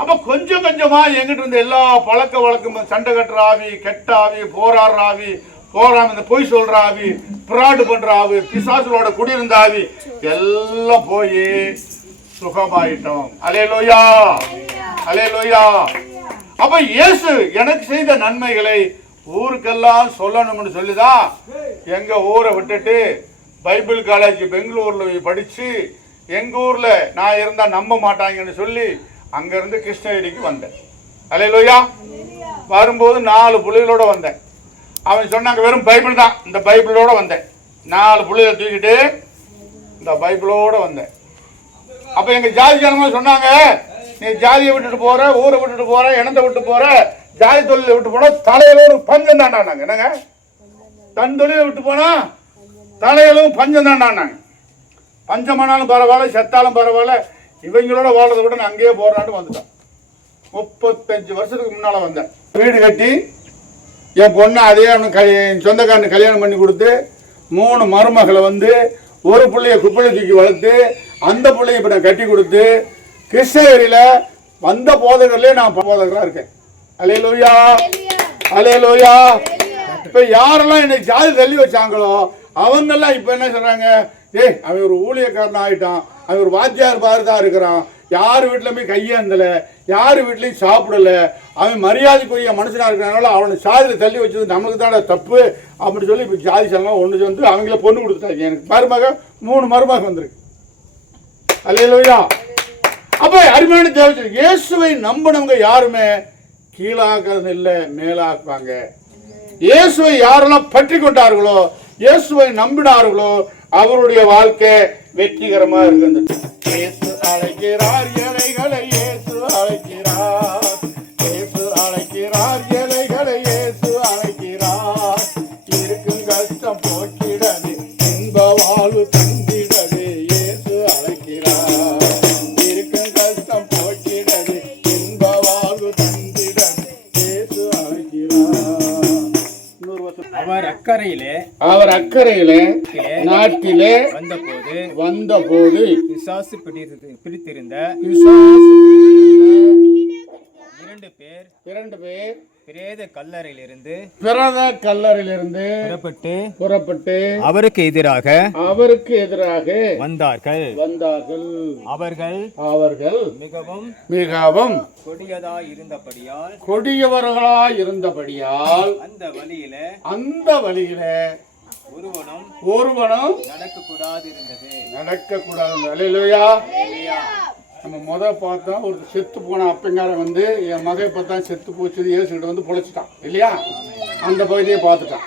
அப்போ கொஞ்சம் கொஞ்சமா எங்கிட்ட இருந்த எல்லா பழக்க வழக்கம், சண்டை கட்டுற ஆவி, கெட்ட ஆவி, போராடுற ஆவி, போராம இந்த பொய் சொல்ற ஆவி, பிராடு பண்ற ஆவி, பிசாசுகளோட குடியிருந்த ஆவி எல்லாம் போய் சுகமாயிட்டோம். அல்லேலூயா, அல்லேலூயா. அப்ப இயேசு எனக்கு செய்த நன்மைகளை ஊருக்கெல்லாம் சொல்லணும்னு சொல்லிதான் எங்க ஊரை விட்டுட்டு பைபிள் காலேஜ் பெங்களூர்ல படிச்சு எங்க ஊர்ல நான் இருந்தா நம்ப மாட்டாங்கன்னு சொல்லி அங்க இருந்து கிருஷ்ணகிரிக்கு வந்தேன். அல்லேலூயா. வரும்போது 4 புள்ளைகளோட வந்தேன். அவன் சொன்னாங்க வெறும் பைபிள் தான், இந்த பைபிளோட வந்தேன். 4 புள்ளைகளை தூக்கிட்டு இந்த பைபிளோட வந்தேன். அப்ப எங்க ஜாதி ஜனமா சொன்னாங்க, நீ ஜாதியை விட்டுட்டு போற, ஊரை விட்டுட்டு போற, இனத்தை விட்டு போற, ஜாதி தொழிலை விட்டு போனா தலையில ஒரு பஞ்சம் தாண்டாங்க. என்னங்க? தன் தொழிலை விட்டு போனா தலையிலும் பஞ்சம் தாண்டாங்க. பஞ்சமானாலும் பரவாயில்ல, செத்தாலும் பரவாயில்ல, இவங்களோட வாழ்றதை விட நான் அங்கேயே போறான்னு வந்துட்டேன். 35 வருஷத்துக்கு முன்னால வந்தேன். வீடு கட்டி என் பொண்ணு அதே சொந்தக்காரனு கல்யாணம் பண்ணி கொடுத்து 3 மருமகளை வந்து ஒரு பிள்ளைய குப்பையை தூக்கி வளர்த்து அந்த பிள்ளைய இப்ப நான் கட்டி கொடுத்து கிருஷ்ணகிரியில வந்த போதகர்லயே நான் போதகரா இருக்கேன். அல்லேலூயா, அல்லேலூயா. இப்ப யாரெல்லாம் என்னை ஜாதி தள்ளி வச்சாங்களோ அவங்க எல்லாம் இப்ப என்ன சொல்றாங்க? ஏய், அவன் ஒரு ஊழியக்காரன் ஆயிட்டான், அவன் ஒரு வாத்தியார் பாருதான் இருக்கிறான், யார் வீட்டுல போய் கையேந்தல, யார் வீட்லையும் சாப்பிடல, அவன் மரியாதைக்குரிய மனுஷனா இருக்கிறனால அவனை சாதியில தள்ளி வச்சது நமக்கு தானே தப்பு அப்படின்னு சொல்லி இப்ப ஜாதி சங்கம் ஒன்று வந்து அவங்கள பொண்ணு கொடுத்துட்டாங்க. எனக்கு மருமக 3 மருமக வந்திருக்கு. அல்லேலூயா. அப்ப அருமையான தேவதை இயேசுவை நம்பினவங்க யாருமே கீழாக்குறது இல்லை, மேலாக்குவாங்க. இயேசுவை யாரெல்லாம் பற்றி கொண்டார்களோ, இயேசுவை நம்பினார்களோ அவருடைய வாழ்க்கை வெற்றிகரமா இருக்கின்றது. இயேசு அழைக்கிறார், ஏழைகளை இயேசு அழைக்கிறார், இயேசு அக்கறையிலே நாட்டிலே வந்தபோது பிசாசு பிடித்திருந்த இரண்டு பேர் பிரேத கல்லறையிலிருந்து புறப்பட்டு அவருக்கு எதிராக வந்தார்கள். அவர்கள் மிகவும் கொடியவர்களாய் இருந்தபடியால் அந்த வழியிலே ஒருவனும் நடக்கக்கூடாது. அல்லேலூயா. நம்ம பார்த்தோம், ஒரு செத்து போன அப்பங்காரன் வந்து என் மகை பார்த்தா செத்து போச்சு, இயேசுகிட்ட வந்து பொழைச்சிட்டான் இல்லையா? அந்த பகுதியை பார்த்துட்டான்.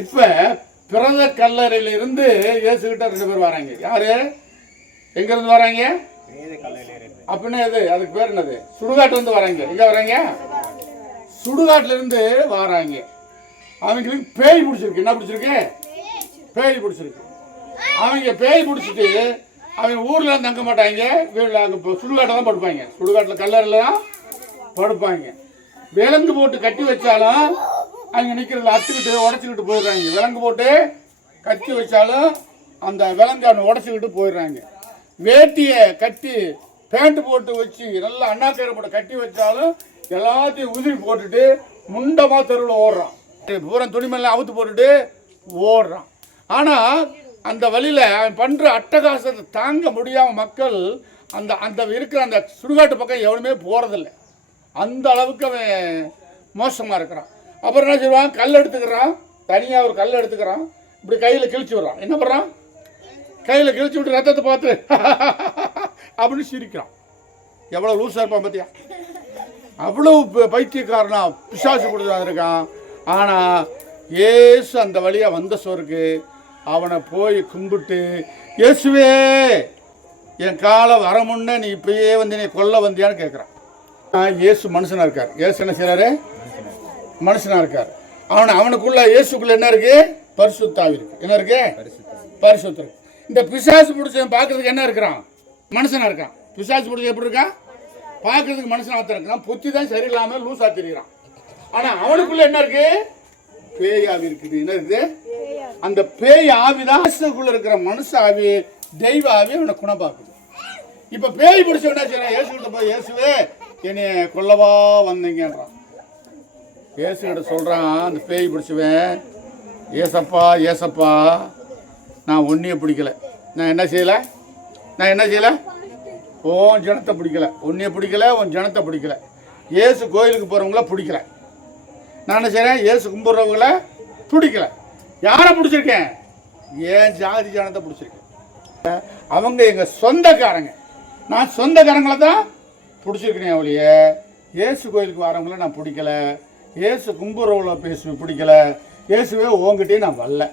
இப்ப பிறந்த கல்லறையிலிருந்து இயேசுகிட்ட 2 பேர் வராங்க. யாரு? எங்க இருந்து வராங்க? அப்படின்னா எது? அதுக்கு பேர் என்னது? சுடுகாட்டு வந்து வராங்க. எங்க வராங்க? சுடுகாட்டுல இருந்து வராங்க. அவங்களுக்கு பேய் பிடிச்சிருக்கு. என்ன பிடிச்சிருக்கு? பேய் பிடிச்சிருக்கு. அவங்க பேய் பிடிச்சிட்டு அவங்க ஊர்ல தங்க மாட்டாங்க, சுடுகாட்டில் தான் படுப்பாங்க. சுடுகாட்டில் கல்லறையில் தான் படுப்பாங்க. விலங்கு போட்டு கட்டி வச்சாலும் அவங்க நிற்கிறதுல அத்துக்கிட்டு உடச்சிக்கிட்டு போயிடுறாங்க. விலங்கு போட்டு கட்டி வச்சாலும் அந்த விலங்கு அவனை உடச்சிக்கிட்டு போயிடுறாங்க. வேட்டியை கட்டி பேண்ட் போட்டு வச்சு நல்லா அண்ணாக்கரை போட்டு கட்டி வச்சாலும் எல்லாத்தையும் உதிரி போட்டுட்டு முண்டமாக தெருவில் ஓடுறான். பூரா துணிமெல்லாம் அவுத்து போட்டுட்டு ஓடுறான். ஆனால் அந்த வழியில் அவன் பண்ணுற அட்டகாசத்தை தாங்க முடியாமல் மக்கள் அந்த இருக்கிற அந்த சுடுகாட்டு பக்கம் எவனுமே போகிறதில்லை. அந்த அளவுக்கு அவன் மோசமாக இருக்கிறான். அப்புறம் என்ன செய்வான்? கல் எடுத்துக்கிறான், தனியாக ஒரு கல் எடுத்துக்கிறான், இப்படி கையில் கிழிச்சு விடுறான். என்ன பண்ணுறான்? கையில் கிழிச்சு விட்டு ரத்தத்தை பார்த்து அப்படின்னு சிரிக்கிறான். எவ்வளோ லூஸாக இருப்பான் பார்த்தியா? அவ்வளோ பைத்தியக்காரனா பிசாசு கொடுத்து இருக்கான். ஆனால் இயேசு அந்த வழியாக வந்த சோருக்கு அவனை போய் கும்பிட்டு, இயேசுவே என் காலம் வர முன்னே நீ இப்பயே வந்து நீ கொல்ல வந்தியான்னு கேட்குறான். இயேசு மனுஷனாக இருக்கார். இயேசு என்ன செய்கிறாரு? மனுஷனாக இருக்கார். அவனுக்குள்ள இயேசுக்குள்ள என்ன இருக்கு? பரிசுத்த ஆவி இருக்கு. என்ன இருக்கு? பரிசுத்த இருக்கு. இந்த பிசாசு பிடிச்சவன் பார்க்கறதுக்கு என்ன இருக்கிறான்? மனுஷனாக இருக்கான். பிசாசு பிடிச்ச எப்படி இருக்கான்? பார்க்கறதுக்கு மனுஷனாக இருக்கிறான். புத்தி தான் சரியில்லாமல் லூஸாக தெரிகிறான். ஆனால் அவனுக்குள்ள என்ன இருக்கு? பேய் ஆவி இருக்குது. என்ன இருக்குது? அந்த பேய் ஆவிதான் இருக்கிற மனுஷ ஆவி, தெய்வ ஆவி அவனை குணப்பாக்குது. இப்ப பேய் பிடிச்ச என்ன செய்யறான்? இயேசுகிட்ட போய், இயேசுவே என்னை கொல்லவா வந்தீங்கன்றான். இயேசுகிட்ட சொல்றான் அந்த பேய் பிடிச்சவன், ஏசப்பா நான் ஒன்னிய பிடிக்கல. நான் என்ன செய்யல? உன் ஜனத்தை பிடிக்கல. ஒன்னிய பிடிக்கல, உன் ஜனத்தை பிடிக்கல. இயேசு கோயிலுக்கு போறவங்கள பிடிக்கல. நான் என்ன செய்யறேன்? இயேசு கும்பிட்றவங்கள பிடிக்கல. யாரை பிடிச்சிருக்கேன்? ஏன் ஜாதி ஜனத்தை பிடிச்சிருக்கேன். அவங்க எங்க சொந்தக்காரங்க. நான் சொந்தக்காரங்களை தான் பிடிச்சிருக்கேன். அவளைய இயேசு கோயிலுக்கு வரவங்கள நான் பிடிக்கல. இயேசு கும்புறவளை பிடிக்கல. இயேசுவே உங்ககிட்டயே நான் வரல.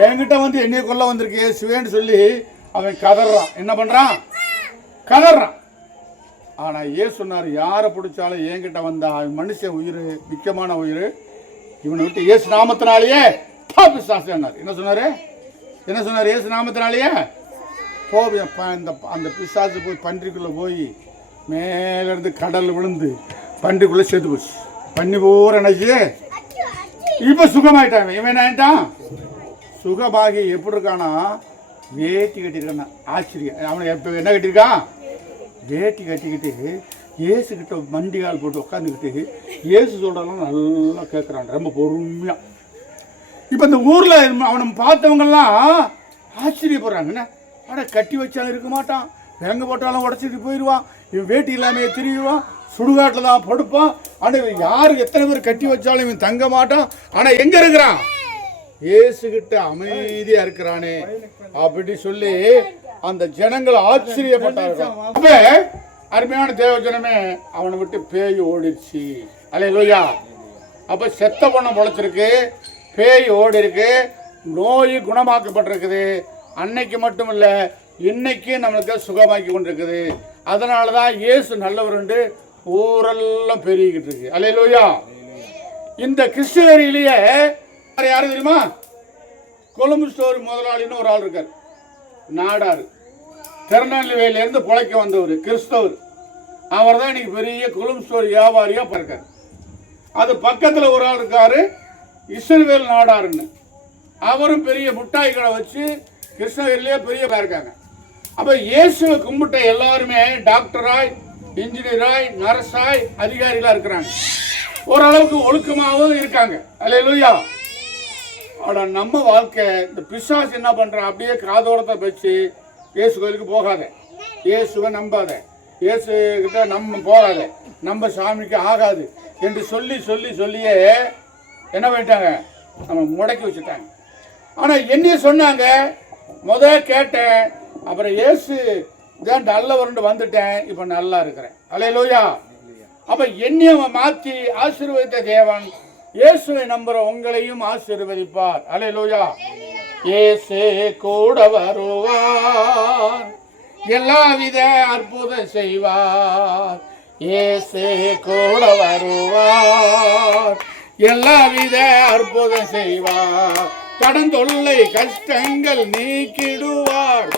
என்கிட்ட வந்து என்னைய கொல்ல வந்திருக்கு இயேசுவேன்னு சொல்லி அவன் கதறான். என்ன பண்றான்? கதறான். ஆனா இயேசு சொன்னார், யாரை பிடிச்சாலும் என்கிட்ட வந்தா அவன் மனுஷன் உயிர், முக்கியமான உயிர், இவனை விட்டு இயேசு நாமத்தினாலேயே பிசாசு என்னார். என்ன சொன்னார்? இயேசு நாமத்தினாலேயே அந்த பிசாசு போய் பன்றிக்குள்ள போய் மேலிருந்து கடல் விழுந்து பன்றிக்குள்ள செத்து போச்சு. பண்ணி போற நினைச்சு இப்ப சுகமாயிட்டான். இவன் ஆயிட்டான். சுகமாகி எப்படி இருக்கானா? வேட்டி கட்டிருக்கான. ஆச்சரியம். அவனை எப்ப என்ன கட்டியிருக்கான்? வேட்டி கட்டிக்கிட்டு இயேசுக்கிட்ட மண்டிகால் போட்டு உட்காந்துக்கிட்டு இயேசு சொல்கிறதெல்லாம் நல்லா கேட்குறான், ரொம்ப பொறுமையாக. இப்போ இந்த ஊரில் அவனை பார்த்தவங்கெல்லாம் ஆச்சரியப்படுறாங்கண்ணே. ஆனால் கட்டி வச்சாலும் இருக்க மாட்டான், வேங்க போட்டாலும் உடச்சிட்டு போயிடுவான், இவன் வேட்டி இல்லாமல் திரியுவான், சுடுகாட்டில் தான் படுப்பான். ஆனால் இவன் யார் எத்தனை பேர் கட்டி வச்சாலும் இவன் தங்க மாட்டான். ஆனால் எங்கே இருக்கிறான்? இயேசுகிட்ட அமைதியாக இருக்கிறானே அப்படி சொல்லி அந்த ஜனங்கள் ஆச்சரியப்பட்டார்கள். அருமையான தேவ ஜனமே, அவனை விட்டு பேய் ஓடிடுச்சு. அல்லேலூயா. அப்ப செத்த பொண்ணை பொழைச்சிருக்கு, பேய் ஓடி இருக்கு, நோய் குணமாக்கப்பட்டிருக்குது. அன்னைக்கு மட்டும் இல்ல, இன்னைக்கு நம்மளுக்கு சுகமாக்கி கொண்டிருக்குது. அதனாலதான் இயேசு நல்லவர் என்று ஊரெல்லாம் பெருகிக்கிட்டு இருக்கு. அல்லேலூயா. இந்த கிறிஸ்துவரியிலேயே யாரு தெரியுமா? கொழும்பு ஸ்டோர் முதலாளின்னு ஒரு ஆள் இருக்கார். நாடாரு திருநெல்வேலியிலிருந்து பிழைக்க வந்தவர், கிறிஸ்தவர். அவர் தான் இன்னைக்கு பெரிய கொழும்பு ஸ்டோர் வியாபாரியா இருக்காரு. அது பக்கத்தில் ஒரு ஆள் இருக்காரு, இஸ்ரவேல் நாடாருன்னு. அவரும் பெரிய முட்டாய் கடை வச்சு கிருஷ்ணகிரிலேயே பெரிய இருக்காங்க. அப்ப இயேசுவை கும்பிட்ட எல்லாருமே டாக்டராய், இன்ஜினியராய், நர்ஸாய், அதிகாரிகளா இருக்கிறாங்க. ஓரளவுக்கு ஒழுக்கமாகவும் இருக்காங்க. அல்லேலூயா. ஆனா நம்ம வாழ்க்கை, இந்த பிசாசு என்ன பண்றான், அப்படியே காதோரத்தை வச்சு இயேசு கோயிலுக்கு போகாத, இயேசுவை நம்பாத, இயேசு கிட்ட நம்ம போகாத, நம்ம சாமிக்கு ஆகாது என்று சொல்லி சொல்லி சொல்லியே என்ன பண்ணிட்டாங்க, நம்ம முடக்கி வச்சுட்டாங்க. ஆனா என்னைய சொன்னாங்க, கேட்டேன், அப்புறம் இயேசு தான் நல்லவர்னு வந்துட்டேன், இப்ப நல்லா இருக்கிறேன். அல்லேலூயா. அப்ப என்னைய மாத்தி ஆசீர்வதித்த தேவன் இயேசுவை நம்புற உங்களையும் ஆசீர்வதிப்பார். அல்லேலூயா. இயேசு கூட வருவார், எல்லாவித அற்புதம் செய்வார். இயேசு கூட வருவார், எல்லாவித அற்புதம் செய்வார். கடந்தொல்லை கஷ்டங்கள் நீக்கிடுவார்,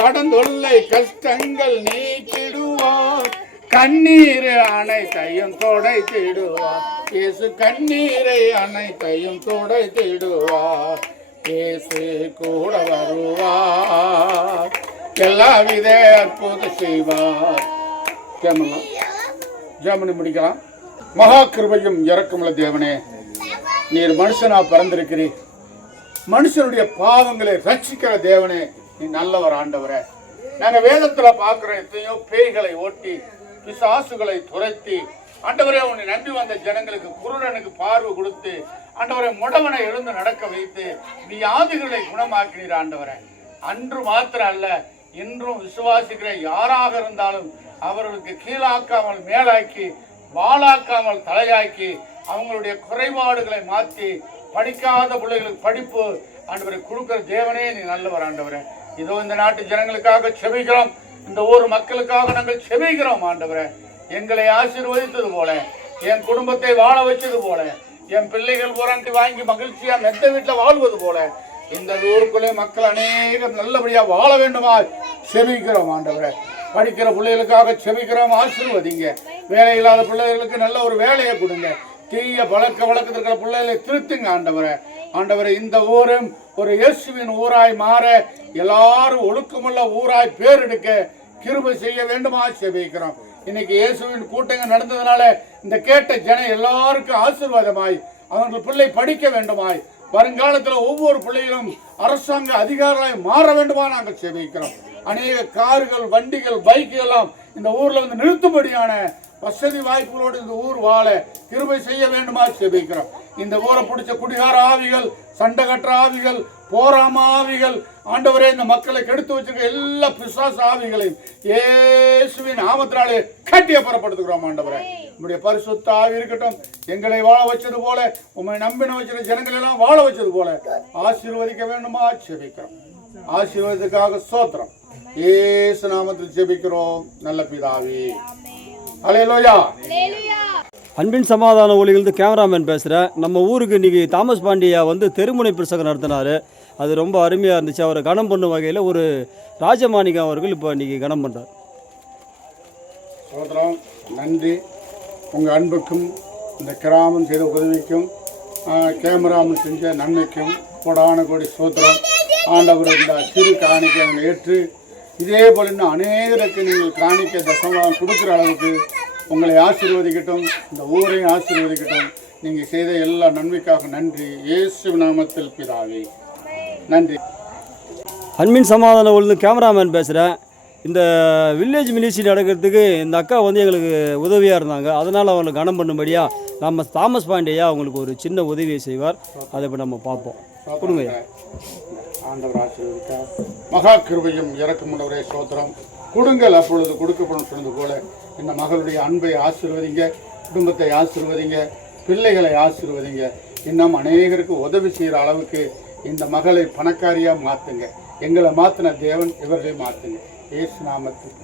கடந்தொல்லை கஷ்டங்கள் நீக்கிடுவார். கண்ணீர் அனைத்தையும் துடைத்திடுவார். இயேசு கண்ணீரை அனைத்தையும் துடைத்திடுவார். இயேசு கூட வருவார், எல்லாவித அற்புதம் செய்வார். ஜெபம் முடிக்கலாம். மகா கிருபையும் இரக்கமுள்ள தேவனே, நீர் மனுஷனா பிறந்திருக்கிறீர். மனுஷனுடைய பாவங்களை ரட்சிக்கிற தேவனே, நீ நல்லவர் ஆண்டவரே. நாங்க வேதத்துல பார்க்கிற எத்தனையோ பேய்களை ஓட்டி, பிசாசுகளை துரத்தி, ஆண்டவரே உன்னை நம்பி வந்த ஜனங்களுக்கு, குருடனுக்கு பார்வை கொடுத்து, ஆண்டவரை முடவனை எழுந்து நடக்க வைத்து வியாதிகளை குணமாக்கினீர் ஆண்டவரே. அன்று மாத்திரம் அல்ல, இன்றும் விசுவாசிக்கிற யாராக இருந்தாலும் அவர்களுக்கு கீழாக்காமல் மேலாக்கி, வாளாக்காமல் தலையாக்கி, அவங்களுடைய குறைபாடுகளை மாற்றி, படிக்காத பிள்ளைகளுக்கு படிப்பு ஆண்டவரை கொடுக்கிற தேவனே, நீ நல்லவர் ஆண்டவரே. இதோ இந்த நாட்டு ஜனங்களுக்காக செபிக்கிறோம், இந்த ஊர் மக்களுக்காக நாங்கள் செபிக்கிறோம் ஆண்டவரே. எங்களை ஆசீர்வதித்தது போல, என் குடும்பத்தை வாழ வச்சது போல, என் பிள்ளைகள் புரண்டி வாங்கி மகிழ்ச்சியா மெத்த வீட்டில் வாழ்வது போல, இந்த ஊருக்குள்ளே மக்கள் அநேகம் நல்லபடியா வாழ வேண்டுமா செபிக்கிறோம் ஆண்டவரே. படிக்கிற பிள்ளைகளுக்காக செபிக்கிறோம், ஆசீர்வதிங்க. வேலை இல்லாத பிள்ளைகளுக்கு நல்ல ஒரு வேலையை கொடுங்க. தீய வழக்கத்தில் இருக்கிற பிள்ளைகளை திருத்துங்க ஆண்டவரே. ஆண்டவரே, இந்த ஊரும் ஒரு இயேசுவின் ஊராய் மாற, எல்லாரும் ஒழுக்கமுள்ள ஊராய் பேர் எடுக்க கிருபை செய்ய வேண்டுமா செபிக்கிறோம். இன்னைக்கு இயேசுவின் கூட்டங்கள் நடந்ததுனால இந்த கேட்ட ஜனம் எல்லாருக்கும் ஆசீர்வாதமாய், அவர்கள் பிள்ளை படிக்க வேண்டுமாய், வருங்காலத்தில் ஒவ்வொரு பிள்ளைகளும் அரசாங்க அதிகாரிகளாய் மாற வேண்டுமா நாங்கள் செபிக்கிறோம். அநேக கார்கள், வண்டிகள், பைக்கு எல்லாம் இந்த ஊர்ல வந்து நிறுத்தும்படியான வசதி வாய்ப்புகளோடு இந்த ஊர் வாழ கிருபை செய்ய வேண்டுமா செபிக்கிறோம். இந்த ஊரை பிடிச்ச குடிகார ஆவிகள், சண்டை கட்டுற ஆவிகள், போராம ஆவிகள், ஆண்டவரே இந்த மக்களை கெடுத்து வச்சிருக்க எல்லா பிசாசு ஆவிகளையும் இயேசுவின் நாமத்தினாலே கட்டிய புறப்படுத்துகிறோம் ஆண்டவரே. உங்களுடைய பரிசுத்த ஆவி இருக்கட்டும். எங்களை வாழ வச்சது போல, உண்மை நம்பின வச்சிருக்க ஜனங்கள் எல்லாம் வாழ வச்சது போல ஆசீர்வதிக்க வேண்டுமா செபிக்கிறோம். ஆசீர்வாதத்துக்காக ஸ்தோத்திரம். இயேசு நாமத்தில் ஜெபிக்கிறோம் நல்ல பிதாவே. அல்லேலூயா. அன்பின் சமாதான ஒளியிலிருந்து கேமராமேன் பேசுகிறேன். நம்ம ஊருக்கு இன்றைக்கி தாமஸ் பாண்டியா வந்து தெருமுனை பிரசங்கம் நடத்தினார். அது ரொம்ப அருமையாக இருந்துச்சு. அவரை கனம் பண்ணும் வகையில் ஒரு ராஜமாணிக்கம் அவர்கள் இப்போ இன்றைக்கி கனம் பண்ணுறார். சோதரம், நன்றி. உங்கள் அன்புக்கும் இந்த கிராமம் செய்த உதவிக்கும் கேமராமன் செஞ்ச நன்மைக்கும் கோடான கோடி சோத்திரம். ஆண்டவர் இந்த சிறு காணிக்கை ஏற்று இதே போல் இன்னும் அநேகருக்கு நீங்கள் காணிக்கை தசமாக கொடுக்குற அளவுக்கு உங்களை ஆசீர்வதிக்கட்டும், இந்த ஊரையும் ஆசீர்வதிக்கட்டும். நீங்கள் செய்த எல்லா நன்மைக்காக நன்றி. இயேசு நாமத்தில் பிதாவே, நன்றி. அன்பின் சமாதான ஒளிந்து கேமராமேன் பேசுகிறேன். இந்த வில்லேஜ் மினிஸ்ட்ரி நடக்கிறதுக்கு இந்த அக்கா வந்து எங்களுக்கு உதவியாக இருந்தாங்க. அதனால் அவங்களுக்கு கனம் பண்ணும்படியாக நம்ம தாமஸ் பாண்டியா அவங்களுக்கு ஒரு சின்ன உதவியை செய்வார். அதை இப்போ நம்ம பார்ப்போம். கொடுங்க. ஆண்டவர் ஆசீர்வதிக்க மகா கிருபையும் இரக்கமுள்ளவரே சோத்திரம். கொடுங்கள் அப்பொழுது கொடுக்கப்படும் சொன்னது போல இந்த மகளுடைய அன்பை ஆசீர்வதிங்க, குடும்பத்தை ஆசீர்வதிங்க, பிள்ளைகளை ஆசீர்வதிங்க. இன்னும் அநேகருக்கு உதவி செய்கிற அளவுக்கு இந்த மகளை பணக்காரியாக மாற்றுங்க. எங்களை மாற்றின தேவன் இவர்களை மாற்றுங்க. இயேசு நாமத்தில்.